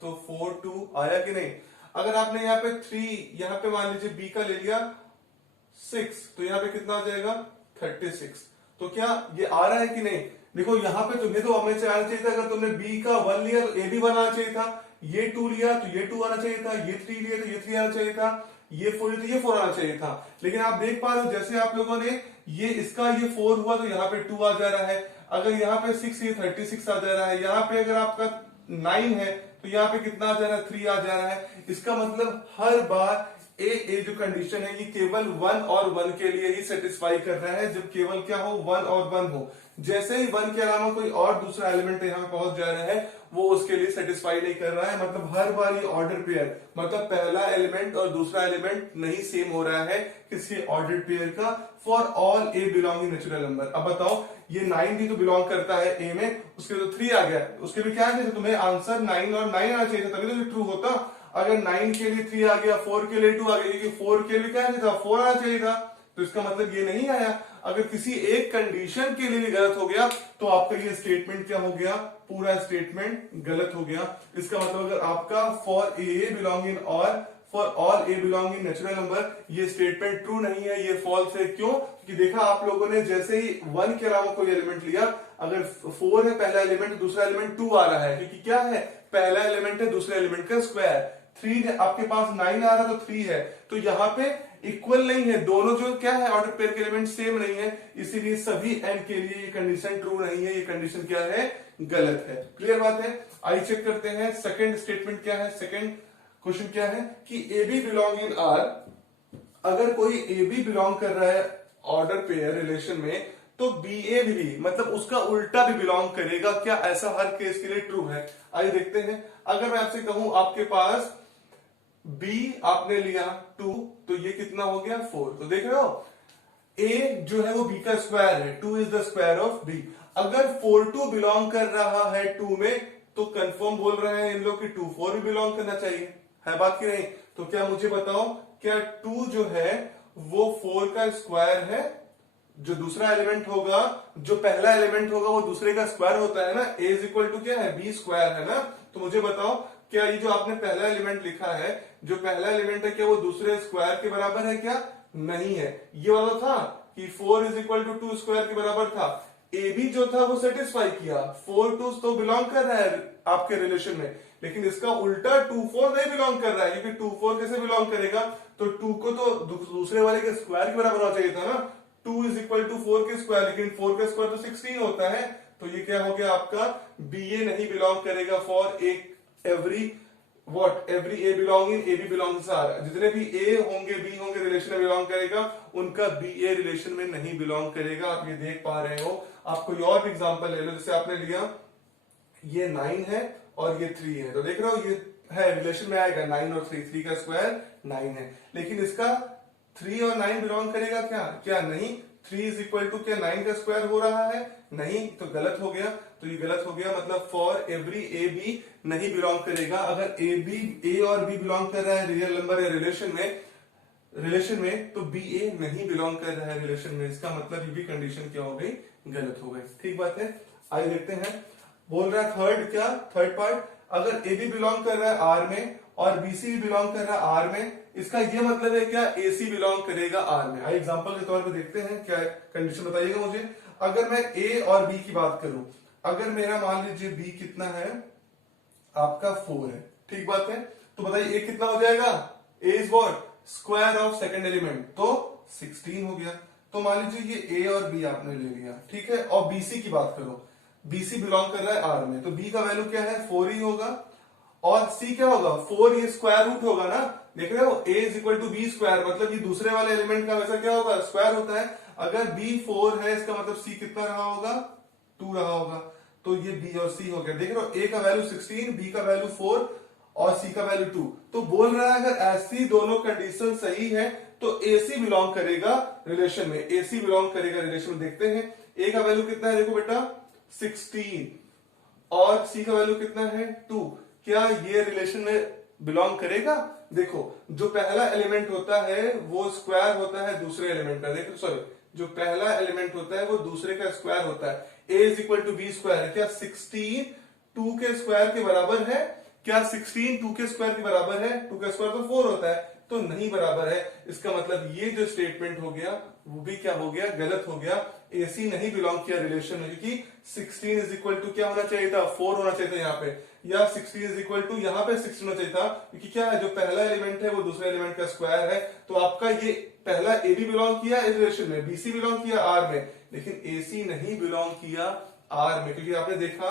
तो 4 2 आया कि नहीं। अगर आपने यहाँ पे 3, यहाँ पे मान लीजिए बी का ले लिया 6, तो यहाँ पे कितना आ जाएगा 36। तो क्या ये आ रहा है कि नहीं? देखो यहाँ पे तुम्हें तो हमें से आना चाहिए था, अगर तुमने बी का 1 लिया तो ए भी 1 आना चाहिए था, ये 2 लिया तो ये 2 आना चाहिए था, ये 3 लिया तो ये 3 आना चाहिए था, ये 4 लिया तो ये 4 आना चाहिए था। लेकिन आप देख पा रहे हो जैसे आप लोगों ने ये इसका ये 4 हुआ तो यहाँ पे 2 आ जा रहा है, अगर यहाँ पे 6 ये 36 आ जा रहा है, यहाँ पे अगर आपका 9 है तो यहाँ पे कितना आ जा रहा है, 3 आ जा रहा है। इसका मतलब हर बार ए जो कंडीशन है ये केवल 1 और 1 के लिए ही सेटिस्फाई कर रहा है, जब केवल क्या हो 1 और 1 हो। जैसे ही 1 के अलावा कोई और दूसरा एलिमेंट यहाँ पे पहुंच जा रहा है वो उसके लिए सेटिस्फाई नहीं कर रहा है, मतलब हर बार ये ऑर्डर पेयर, मतलब पहला एलिमेंट और दूसरा एलिमेंट नहीं सेम हो रहा है किसके ऑर्डर पेयर का, for all a belonging natural number. अब बताओ ये 9 भी तो बिलोंग करता है ए में, उसके तो 3 आ गया, उसके भी क्या है, तुम्हें आंसर 9 और 9 आना चाहिए था, तभी तो ट्रू होता। अगर 9 के लिए 3 आ गया, 4 के लिए 2 आ गया, क्योंकि 4 के लिए क्या था, 4 आना चाहिए था, तो इसका मतलब ये नहीं आया। अगर किसी एक कंडीशन के लिए भी गलत हो गया तो आपका ये स्टेटमेंट क्या हो गया, पूरा स्टेटमेंट गलत हो गया। इसका मतलब अगर आपका फॉर ए बिलोंग इन और for all A belong in natural number, ये स्टेटमेंट ट्रू नहीं है, ये फॉल्स है। क्यों? क्योंकि देखा आप लोगों ने, जैसे ही 1 के अलावा कोई एलिमेंट लिया, अगर 4 है पहला एलिमेंट, दूसरा एलिमेंट 2 आ रहा है, क्योंकि क्या है, पहला एलिमेंट है दूसरे एलिमेंट का स्क्वायर। 3 है आपके पास, 9 आ रहा तो 3 है, तो यहाँ पे इक्वल नहीं है, दोनों जो क्या है ऑर्डर पेयर के एलिमेंट सेम नहीं है, इसीलिए सभी n के लिए ये कंडीशन ट्रू नहीं है, ये कंडीशन क्या है, गलत है। क्लियर बात है? आइए चेक करते हैं सेकंड स्टेटमेंट क्या है। सेकंड क्वेश्चन क्या है कि a b belong in R, अगर कोई ए बी बिलोंग कर रहा है ऑर्डर पेयर रिलेशन में, तो बी ए भी, मतलब उसका उल्टा भी बिलोंग करेगा। क्या ऐसा हर केस के लिए ट्रू है? आइए देखते हैं। अगर मैं आपसे कहूं आपके पास b आपने लिया 2, तो ये कितना हो गया 4, तो देख रहे हो a जो है वो b का स्क्वायर है, 2 is the square of b। अगर 4 2 बिलोंग कर रहा है 2 में, तो कंफर्म बोल रहे हैं इन लोग कि 2 4 भी बिलोंग करना चाहिए, है बात की नहीं? तो क्या मुझे बताओ, क्या 2 जो है वो 4 का स्क्वायर है? जो दूसरा एलिमेंट होगा, जो पहला एलिमेंट होगा वो दूसरे का स्क्वायर होता है ना, a इज इक्वल टू क्या है, b स्क्वायर है ना। तो मुझे बताओ क्या ये जो आपने पहला एलिमेंट लिखा है, जो पहला एलिमेंट है, क्या वो दूसरे स्क्वायर के बराबर है? क्या नहीं है। ये वाला था कि 4 इज इक्वल टू 2 स्क्वायर के बराबर था, ए भी जो था वो सेटिस्फाई किया, 4 2 तो बिलोंग कर रहा है आपके रिलेशन में, लेकिन इसका उल्टा 2 4 नहीं बिलोंग कर रहा है, क्योंकि 2 4 कैसे बिलोंग करेगा, तो 2 को तो दूसरे वाले के स्क्वायर के बराबर होना चाहिए था ना, 2 इज इक्वल टू 4 के स्क्वायर, लेकिन 4 का स्क्वायर तो 16 होता है, तो ये क्या हो गया आपका, बी ए नहीं बिलोंग करेगा for every what, every a belong in, a b belongs R, जितने भी ए होंगे बी होंगे रिलेशन में बिलोंग करेगा, उनका बी ए रिलेशन में नहीं बिलोंग करेगा। आप ये देख पा रहे हो। आप कोई और भी एग्जांपल ले लो, जैसे आपने लिया ये 9 है और ये 3 है, तो देख रहे हो ये है रिलेशन में आएगा 9 और 3, 3 का स्क्वायर 9 है, लेकिन इसका 3 और 9 बिलोंग करेगा क्या? क्या नहीं। 3 इज इक्वल टू क्या 9 का स्क्वायर हो रहा है? नहीं, तो गलत हो गया। तो ये गलत हो गया, मतलब फॉर एवरी ए बी नहीं बिलोंग करेगा। अगर ए और बी बिलोंग कर रहा है रियल नंबर या रिलेशन में, तो बी ए नहीं बिलोंग कर रहा है रिलेशन में, इसका मतलब ये भी कंडीशन क्या हो गई, गलत हो गई। ठीक बात है। आइए देखते हैं। बोल रहा है थर्ड, क्या थर्ड पार्ट, अगर ए बी बिलोंग कर रहा है आर में और बीसी भी बिलोंग कर रहा है आर में, इसका ये मतलब है क्या, एसी बिलोंग करेगा आर में। आइए एग्जांपल के तौर पे देखते हैं क्या कंडीशन, बताइएगा मुझे। अगर मैं ए और बी की बात करूं, अगर मेरा मान लीजिए बी कितना है आपका 4 है, ठीक बात है, तो बताइए ए कितना हो जाएगा, a is what, square of second element, तो 16 हो गया। तो मान लीजिए ये ए और बी आपने ले लिया, ठीक है, और बीसी की बात करो, बीसी बिलोंग कर रहा है आर में, तो बी का वैल्यू क्या है, 4 ही होगा, और सी क्या होगा, 4, ये स्क्वायर रूट होगा ना, देख रहे हो, a is equal to b square, मतलब ये दूसरे वाले एलिमेंट का वैसा क्या होगा, स्क्वायर होता है। अगर b 4 है, इसका मतलब c कितना रहा होगा, 2 रहा होगा, तो ये b और c हो गया। देख रहे हो, a का वैल्यू 16, b का वैल्यू 4 और c का वैल्यू 2, तो बोल रहा है अगर ऐसी दोनों कंडीशन सही है तो ac बिलोंग करेगा रिलेशन में, ac बिलोंग करेगा रिलेशन में। देखते हैं a का वैल्यू कितना है, देखो बेटा 16 और c का वैल्यू कितना है 2, क्या ये रिलेशन में बिलोंग करेगा? देखो जो पहला एलिमेंट होता है वो स्क्वायर होता है दूसरे एलिमेंट का, देखो सॉरी, जो पहला एलिमेंट होता है वो दूसरे का स्क्वायर होता है। a is equal to b square है, क्या 16 2 के स्क्वायर के बराबर है? क्या 16 2 के स्क्वायर के बराबर है? 2 का स्क्वायर तो 4 होता है, तो नहीं बराबर है। इसका मतलब ये जो स्टेटमेंट हो गया वो भी क्या हो गया, गलत हो गया। AC नहीं बिलोंग किया रिलेशन में, क्योंकि 16 इज इक्वल टू क्या होना चाहिए था, 4 होना चाहिए था यहाँ पे, या 16 इज इक्वल टू यहाँ पे 16 होना चाहिए था, क्योंकि क्या है, जो पहला एलिमेंट है वो दूसरे एलिमेंट का स्क्वायर है। तो आपका ये पहला AB बिलोंग किया इस रिलेशन में, BC बिलोंग किया R में, लेकिन AC नहीं बिलोंग किया आर में, क्योंकि आपने देखा,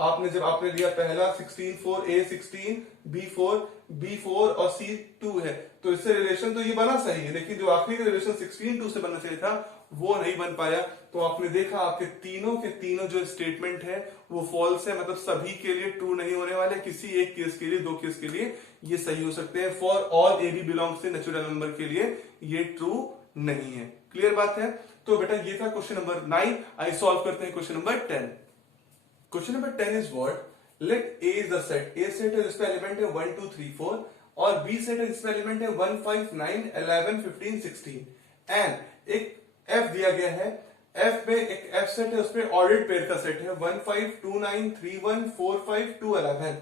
आपने जब आपने लिया पहला 16 4 A 16 B 4 और C 2 है, तो इससे रिलेशन तो ये बना सही है, लेकिन जो आखिरी का रिलेशन 16 2 से बनना चाहिए था वो नहीं बन पाया। तो आपने देखा आपके तीनों के तीनों जो स्टेटमेंट है वो फॉल्स है, मतलब सभी के लिए ट्रू नहीं होने वाले, किसी एक केस के लिए, दो केस के लिए ये सही हो सकते हैं। For all a b belongs to natural number के लिए ये ट्रू नहीं है। क्लियर बात है? तो बेटा ये था क्वेश्चन नंबर 9। आई सॉल्व करते हैं question number 10। Question number 10 is what, let a is the set, a set है जिसका एलिमेंट है 1 2 3 4 और बी सेट है जिसका एलिमेंट है 1 5 9 11 15 16 एंड एक एफ दिया गया है। एफ में एक एफ सेट है, उसमें ऑर्डर्ड पेयर का सेट है 1 5 2 9 3 1 4 5 2 11।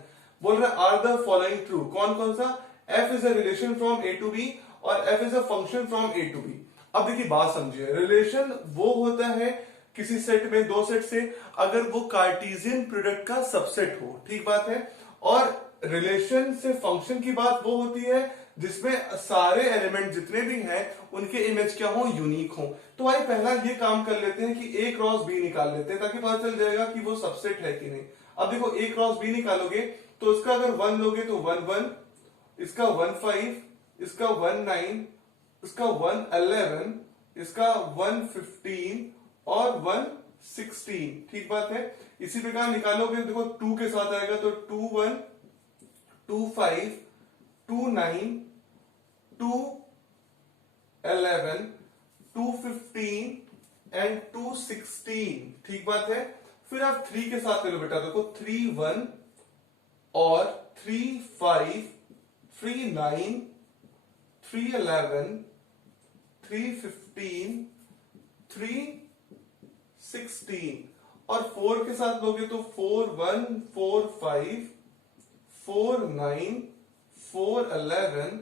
बोल रहा है आर द फॉलोइंग ट्रू, कौन कौन सा? F is a relation from A to b और f is a function from A to b. अब देखिए बात समझिए, रिलेशन वो होता है किसी सेट में, दो सेट से, अगर वो कार्टेशियन प्रोडक्ट का सबसेट हो, ठीक बात है। और रिलेशन से फंक्शन की बात वो होती है जिसमें सारे एलिमेंट जितने भी हैं उनके इमेज क्या हो, यूनिक हो। तो आइए पहला ये काम कर लेते हैं कि ए क्रॉस बी निकाल लेते हैं, ताकि पता चल जाएगा कि वो सबसेट है कि नहीं। अब देखो ए क्रॉस बी निकालोगे तो इसका अगर 1 लोगे तो 1 1, इसका 1 5, इसका 1 9, इसका 1 11, इसका 1 15 और 1 16, ठीक बात है। इसी प्रकार निकालोगे, देखो 2 के साथ आएगा तो 2 1 2 5 2 9 2 11 2 15 एंड 2 16, ठीक बात है। फिर आप 3 के साथ ले लो बेटा, देखो 3 1 और 3 5 3 9 3 11 3 15 3 16 और 4 के साथ लोगे तो 4 1 4 5 4 9 4 11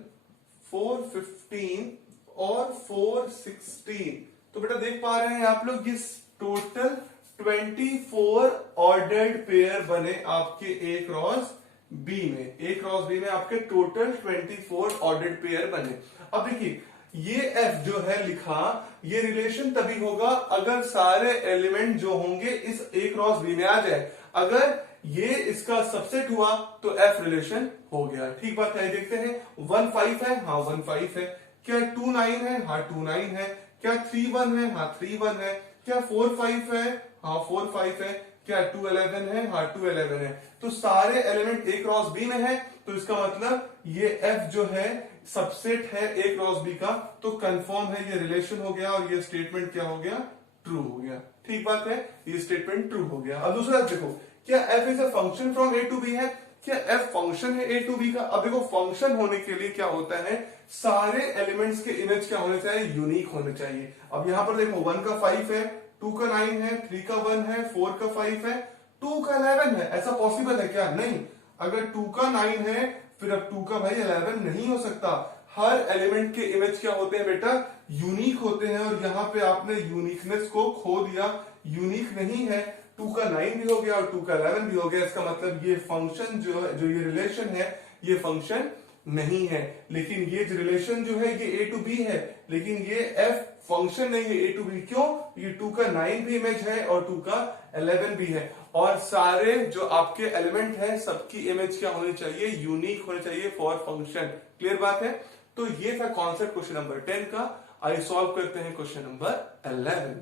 4 15 और 4 16। तो बेटा देख पा रहे हैं आप लोग, इस टोटल 24 ऑर्डर्ड पेयर बने आपके ए क्रॉस बी में। ए क्रॉस बी में आपके टोटल 24 ऑर्डर्ड पेयर बने। अब देखिए ये एफ जो है लिखा, ये रिलेशन तभी होगा अगर सारे एलिमेंट जो होंगे इस ए क्रॉस बी में आ जाए। अगर ये इसका सबसेट हुआ तो एफ रिलेशन हो गया, ठीक बात है। देखते हैं 1 5 है, हाँ 1 5 है। क्या 2 9 है? हाँ 2 9 है। क्या 3 1 है? हाँ 3 1 है। क्या 4 5 है? हाँ 4 5 है। क्या 2 11 है? हाँ 2 11 है। तो सारे एलिमेंट ए क्रॉस बी में है, तो इसका मतलब ये एफ जो है सबसेट है ए क्रॉस बी का, तो कंफर्म है, ये रिलेशन हो गया और ये स्टेटमेंट क्या हो गया, ट्रू हो गया, ठीक बात है। ये स्टेटमेंट ट्रू हो गया। अब दूसरा देखो, क्या f is a function from A to b है? क्या एफ फंक्शन है ए टू बी का? अब देखो फंक्शन होने के लिए क्या होता है, सारे एलिमेंट्स के इमेज क्या होने चाहिए, यूनिक होने चाहिए। अब यहां पर देखो 1 का 5 है, 2 का 9 है, 3 का 1 है, 4 का 5 है, 2 का 11 है। ऐसा पॉसिबल है क्या? नहीं। अगर 2 का 9 है फिर अब 2 का भाई 11 नहीं हो सकता। हर एलिमेंट के इमेज क्या होते हैं बेटा, यूनिक होते हैं। और यहां पे आपने यूनिकनेस को खो दिया, यूनिक नहीं है। 2 का 9 भी हो गया और 2 का 11 भी हो गया। इसका मतलब ये फंक्शन जो ये रिलेशन है ये फंक्शन नहीं है। लेकिन ये जो रिलेशन जो है ये ए टू बी है, लेकिन ये एफ फंक्शन नहीं है ए टू बी। क्यों? ये 2 का 9 भी इमेज है और 2 का 11 भी है। और सारे जो आपके एलिमेंट है सबकी इमेज क्या होनी चाहिए, यूनिक होनी चाहिए फॉर फंक्शन। क्लियर बात है। तो ये था कॉन्सेप्ट क्वेश्चन नंबर 10 का। आइए सॉल्व करते हैं question number 11।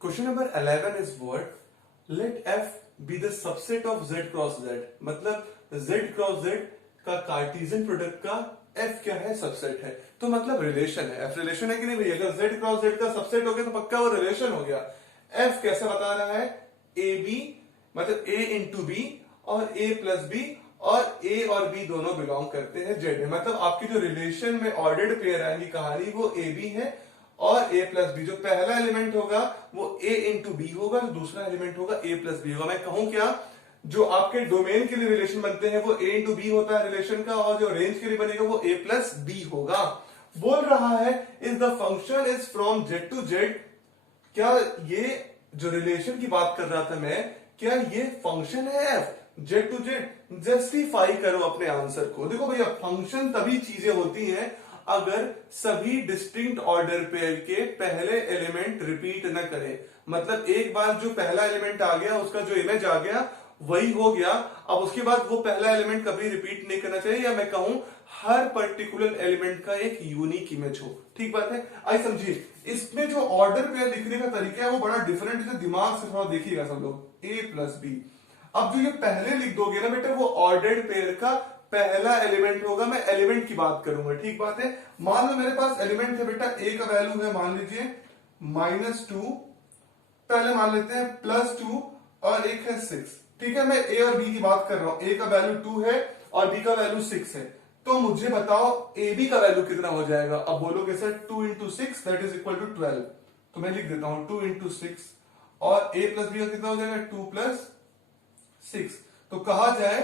Question number 11 is what, let f be the subset of z cross z। मतलब z क्रॉस z का कार्टेशियन प्रोडक्ट का f क्या है, सबसेट है। तो मतलब रिलेशन है। f रिलेशन है कि नहीं भैया? अगर z क्रॉस z का सबसेट हो गया तो पक्का वो रिलेशन हो गया। f कैसे बता रहा है, ए बी मतलब a इंटू बी और a प्लस बी, और a और b दोनों बिलोंग करते हैं z में। मतलब आपकी जो रिलेशन में ऑर्डर्ड पेयर आएंगी कहानी वो ए बी है और a प्लस बी। जो पहला एलिमेंट होगा वो a इंटू बी होगा, दूसरा एलिमेंट होगा a प्लस बी होगा। मैं कहूं क्या, जो आपके डोमेन के लिए रिलेशन बनते हैं वो a इंटू बी होता है रिलेशन का, और जो रेंज के लिए बनेगा वो a प्लस बी होगा। बोल रहा है is the function is from z to z. क्या ये जो रिलेशन की बात कर रहा था मैं, क्या ये फंक्शन है f z to z? Justify करो अपने आंसर को। देखो भैया फंक्शन तभी चीजें होती हैं अगर सभी डिस्टिंक्ट ऑर्डर पेयर के पहले एलिमेंट रिपीट न करे। मतलब एक बार जो पहला एलिमेंट आ गया उसका जो इमेज आ गया वही हो गया, अब उसके बाद वो पहला एलिमेंट कभी रिपीट नहीं करना चाहिए, या मैं कहूं हर पर्टिकुलर एलिमेंट का एक यूनिक इमेज हो। ठीक बात है, आइए समझिए। इसमें जो ऑर्डर पेयर लिखने का तरीका है वो बड़ा डिफरेंट है, दिमाग से थोड़ा देखिएगा सब लोग। ए प्लस बी, अब जो ये पहले लिख दोगे ना बेटा वो ऑर्डर्ड पेयर का पहला एलिमेंट होगा। मैं एलिमेंट की बात करूंगा, ठीक बात है। मान लो मेरे पास एलिमेंट है बेटा, ए का वैल्यू है मान लीजिए -2, पहले मान लेते हैं +2 और एक है 6। ठीक है, मैं ए और बी की बात कर रहा हूं। ए का वैल्यू 2 है और बी का वैल्यू 6 है। तो मुझे बताओ ए बी का वैल्यू कितना हो जाएगा। अब बोलोगे sir 2 into 6 that is equal to 12। तो मैं लिख देता हूं 2 इंटू 6, और ए प्लस बी का कितना हो जाएगा 2 + 6। तो कहा जाए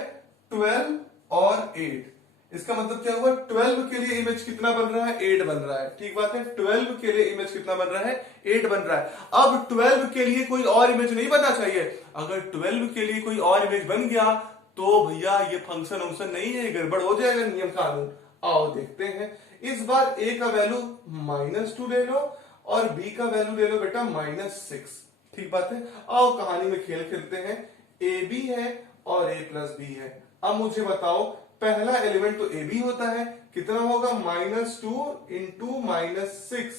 12 और 8। इसका मतलब क्या हुआ, 12 के लिए इमेज कितना बन रहा है, 8 बन रहा है। ठीक बात है, 12 के लिए इमेज कितना बन रहा है, 8 बन रहा है। अब 12 के लिए कोई और इमेज नहीं बनना चाहिए। अगर 12 के लिए कोई और इमेज बन गया तो भैया ये फंक्शन नहीं है, गड़बड़ हो जाएगा नियम कानून। आओ देखते हैं। इस बार ए का वैल्यू -2 ले लो और बी का वैल्यू ले लो बेटा -6। ठीक बात है, आओ कहानी में खेल खेलते हैं। ए बी है और ए प्लस बी है। अब मुझे बताओ पहला एलिमेंट तो ए बी होता है, कितना होगा -2 इंटू -6।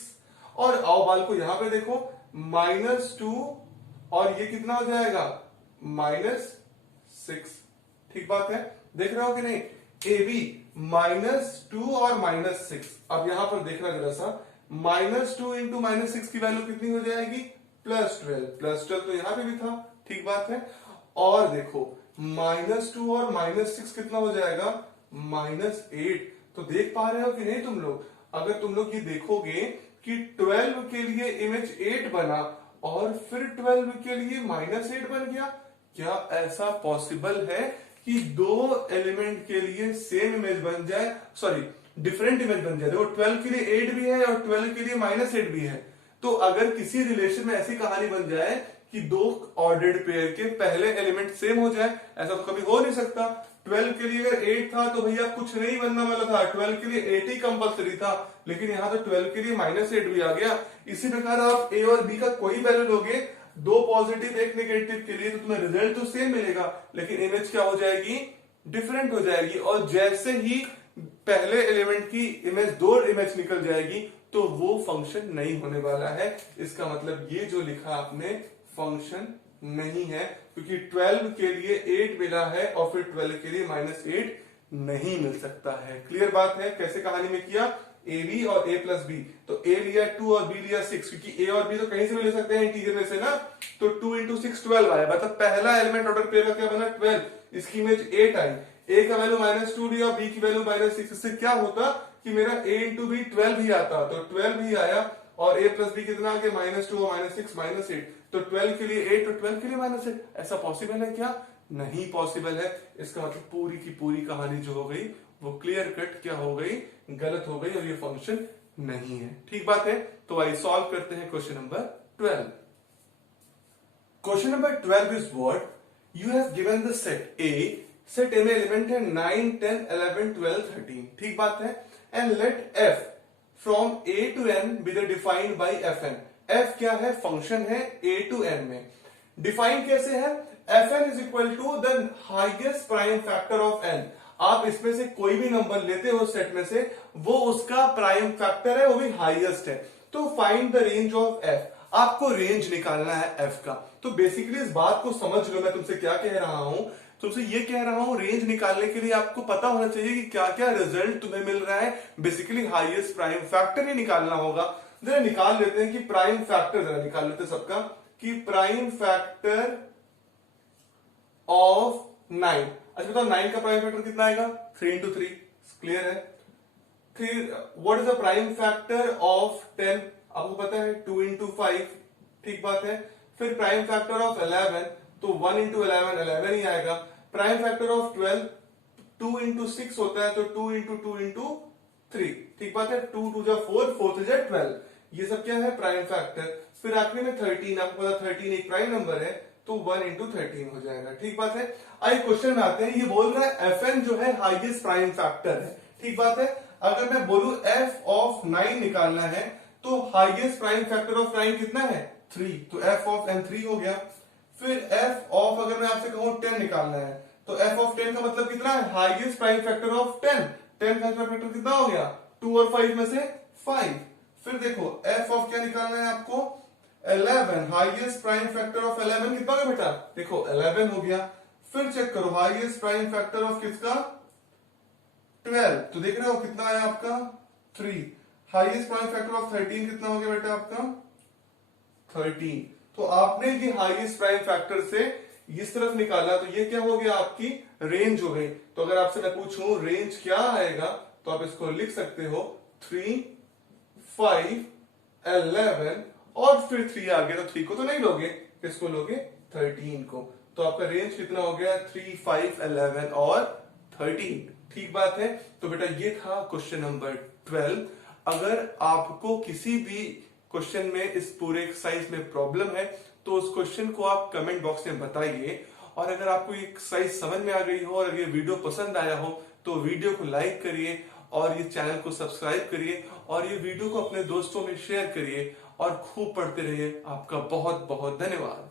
और आओ बाल को यहां पे देखो, -2 और ये कितना हो जाएगा -6। ठीक बात है, देख रहे हो कि नहीं। ए बी -2 और -6। अब यहां पर देखना जरा सा, -2 इंटू -6 की वैल्यू कितनी हो जाएगी, +12। +12 तो यहां पे भी था। ठीक बात है, और देखो -2 और -6 कितना हो जाएगा, -8। तो देख पा रहे हो कि नहीं तुम लोग। अगर तुम लोग ये देखोगे कि 12 के लिए इमेज 8 बना और फिर 12 के लिए -8 बन गया, क्या ऐसा पॉसिबल है कि दो एलिमेंट के लिए सेम इमेज बन जाए, सॉरी डिफरेंट इमेज बन जाए। देखो 12 के लिए 8 भी है और 12 के लिए -8 भी है। तो अगर किसी रिलेशन में ऐसी कहानी बन जाए कि दो ऑर्डर्ड पेयर के पहले एलिमेंट सेम हो जाए, ऐसा तो कभी हो नहीं सकता। 12 के लिए अगर 8 था तो भैया कुछ नहीं बनने वाला था, 12 के लिए 8 ही कंपलसरी था। लेकिन यहां तो 12 के लिए -8 भी आ गया। इसी प्रकार आप ए और बी का कोई वैल्यू लोगे, दो पॉजिटिव एक नेगेटिव के लिए, तो तुम्हें रिजल्ट तो सेम मिलेगा लेकिन इमेज क्या हो जाएगी, डिफरेंट हो जाएगी। और जैसे ही पहले एलिमेंट की इमेज दो इमेज निकल जाएगी तो वो फंक्शन नहीं होने वाला है। इसका मतलब ये जो लिखा आपने फंक्शन नहीं है, क्योंकि 12 के लिए 8 मिला है और फिर 12 के लिए -8 नहीं मिल सकता है। क्लियर बात है। कैसे कहानी में किया, ए बी और ए प्लस बी, तो ए लिया 2 और बी लिया 6, क्योंकि ए और बी तो कहीं से भी ले सकते हैं इंटीजर में से ना। तो 2 इंटू 6 12 आया, मतलब पहला एलिमेंट ऑर्डर पेयर का क्या बना 12, इसकी इमेज 8 आई। ए का वैल्यू -2 लिया, बी की वैल्यू -6। इससे क्या होता कि मेरा ए इंटू बी 12 ही आता, तो 12 ही आया। और ए प्लस बी कितना आ गया, -2 और -6 -8। तो 12 के लिए 8 और 12 के लिए -8। ऐसा पॉसिबल है क्या, नहीं पॉसिबल है। इसका मतलब पूरी की पूरी कहानी जो हो गई वो क्लियर कट क्या हो गई, गलत हो गई और ये फंक्शन नहीं है। ठीक बात है। तो आइए सॉल्व करते हैं question number 12। Question number 12 is what, you have given the set a. Set ए में एलिमेंट है 9 10 11 12 13। ठीक बात है। And let f from A to N be the defined by f N. F क्या है, फंक्शन है ए टू एन में। Define कैसे है, f N is equal to the highest prime factor of N. आप इसमें से कोई भी नंबर लेते हो सेट में से, वो उसका प्राइम फैक्टर है, वो भी हाईएस्ट है। तो find the range of F, आपको रेंज निकालना है एफ का। तो बेसिकली इस बात को समझ लो, मैं तुमसे क्या कह रहा हूं, तुमसे ये कह रहा हूं रेंज निकालने के लिए आपको पता होना चाहिए कि क्या क्या रिजल्ट तुम्हें मिल रहा है। बेसिकली हाईएस्ट प्राइम फैक्टर ही निकालना होगा। जरा निकाल लेते हैं कि प्राइम फैक्टर, जरा निकाल लेते हैं सबका, कि प्राइम फैक्टर ऑफ 9। अच्छा बताओ 9 का प्राइम फैक्टर कितना आएगा, 3 इंटू 3। क्लियर है। फिर what is the prime factor of 10, आपको पता है 2 इंटू 5। ठीक बात है। फिर प्राइम फैक्टर ऑफ 11, तो 1 इंटू 11 11 ही आएगा। प्राइम फैक्टर ऑफ 12 2 इंटू 6 होता है, तो 2 इंटू 2 इंटू 3। ठीक बात है। 2 2 जा 4, 4 3 जा 12। ये सब क्या है, प्राइम फैक्टर। फिर आखिरी में 13, आपको पता 13 एक प्राइम नंबर है, तो 1 इंटू 13 हो जाएगा। ठीक बात है। आइए क्वेश्चन में आते हैं। ये बोल रहा है एफ एन जो है हाईएस्ट प्राइम फैक्टर है। ठीक बात है। अगर मैं बोलूं f ऑफ 9 निकालना है तो हाईएस्ट प्राइम फैक्टर ऑफ 9 कितना है 3, तो f ऑफ n 3 हो गया। फिर f ऑफ अगर मैं आपसे कहूं 10 निकालना है तो f ऑफ 10 का मतलब कितना है हाईएस्ट प्राइम फैक्टर ऑफ 10, 10 का फैक्टर कितना हो गया 2 और 5 में से 5। फिर देखो f ऑफ क्या निकालना है आपको 11, हाईएस्ट प्राइम फैक्टर ऑफ 11 कितना होगा बेटा, देखो 11 हो गया। फिर चेक करो हाईएस्ट प्राइम फैक्टर ऑफ किसका 12, तो देख रहे हो कितना आया आपका 3। हाईएस्ट प्राइम फैक्टर ऑफ 13 कितना हो गया बेटा आपका 13। तो आपने ये हाईएस्ट प्राइम फैक्टर से इस तरफ निकाला तो ये क्या हो गया आपकी रेंज हो गई। तो अगर आपसे मैं पूछूं रेंज क्या आएगा तो आप इसको लिख सकते हो 3, 5, 11 और फिर 3 आ गया, तो 3 को तो नहीं लोगे, किसको लोगे 13 को। तो आपका रेंज कितना हो गया 3, 5, 11 और 13। ठीक बात है। तो बेटा ये था क्वेश्चन नंबर 12। अगर आपको किसी भी क्वेश्चन में इस पूरे एक्सरसाइज में प्रॉब्लम है तो उस क्वेश्चन को आप कमेंट बॉक्स में बताइए। और अगर आपको ये एक्सरसाइज समझ में आ गई हो और अगर ये वीडियो पसंद आया हो तो वीडियो को लाइक करिए और ये चैनल को सब्सक्राइब करिए और ये वीडियो को अपने दोस्तों में शेयर करिए और खूब पढ़ते रहिए। आपका बहुत बहुत धन्यवाद।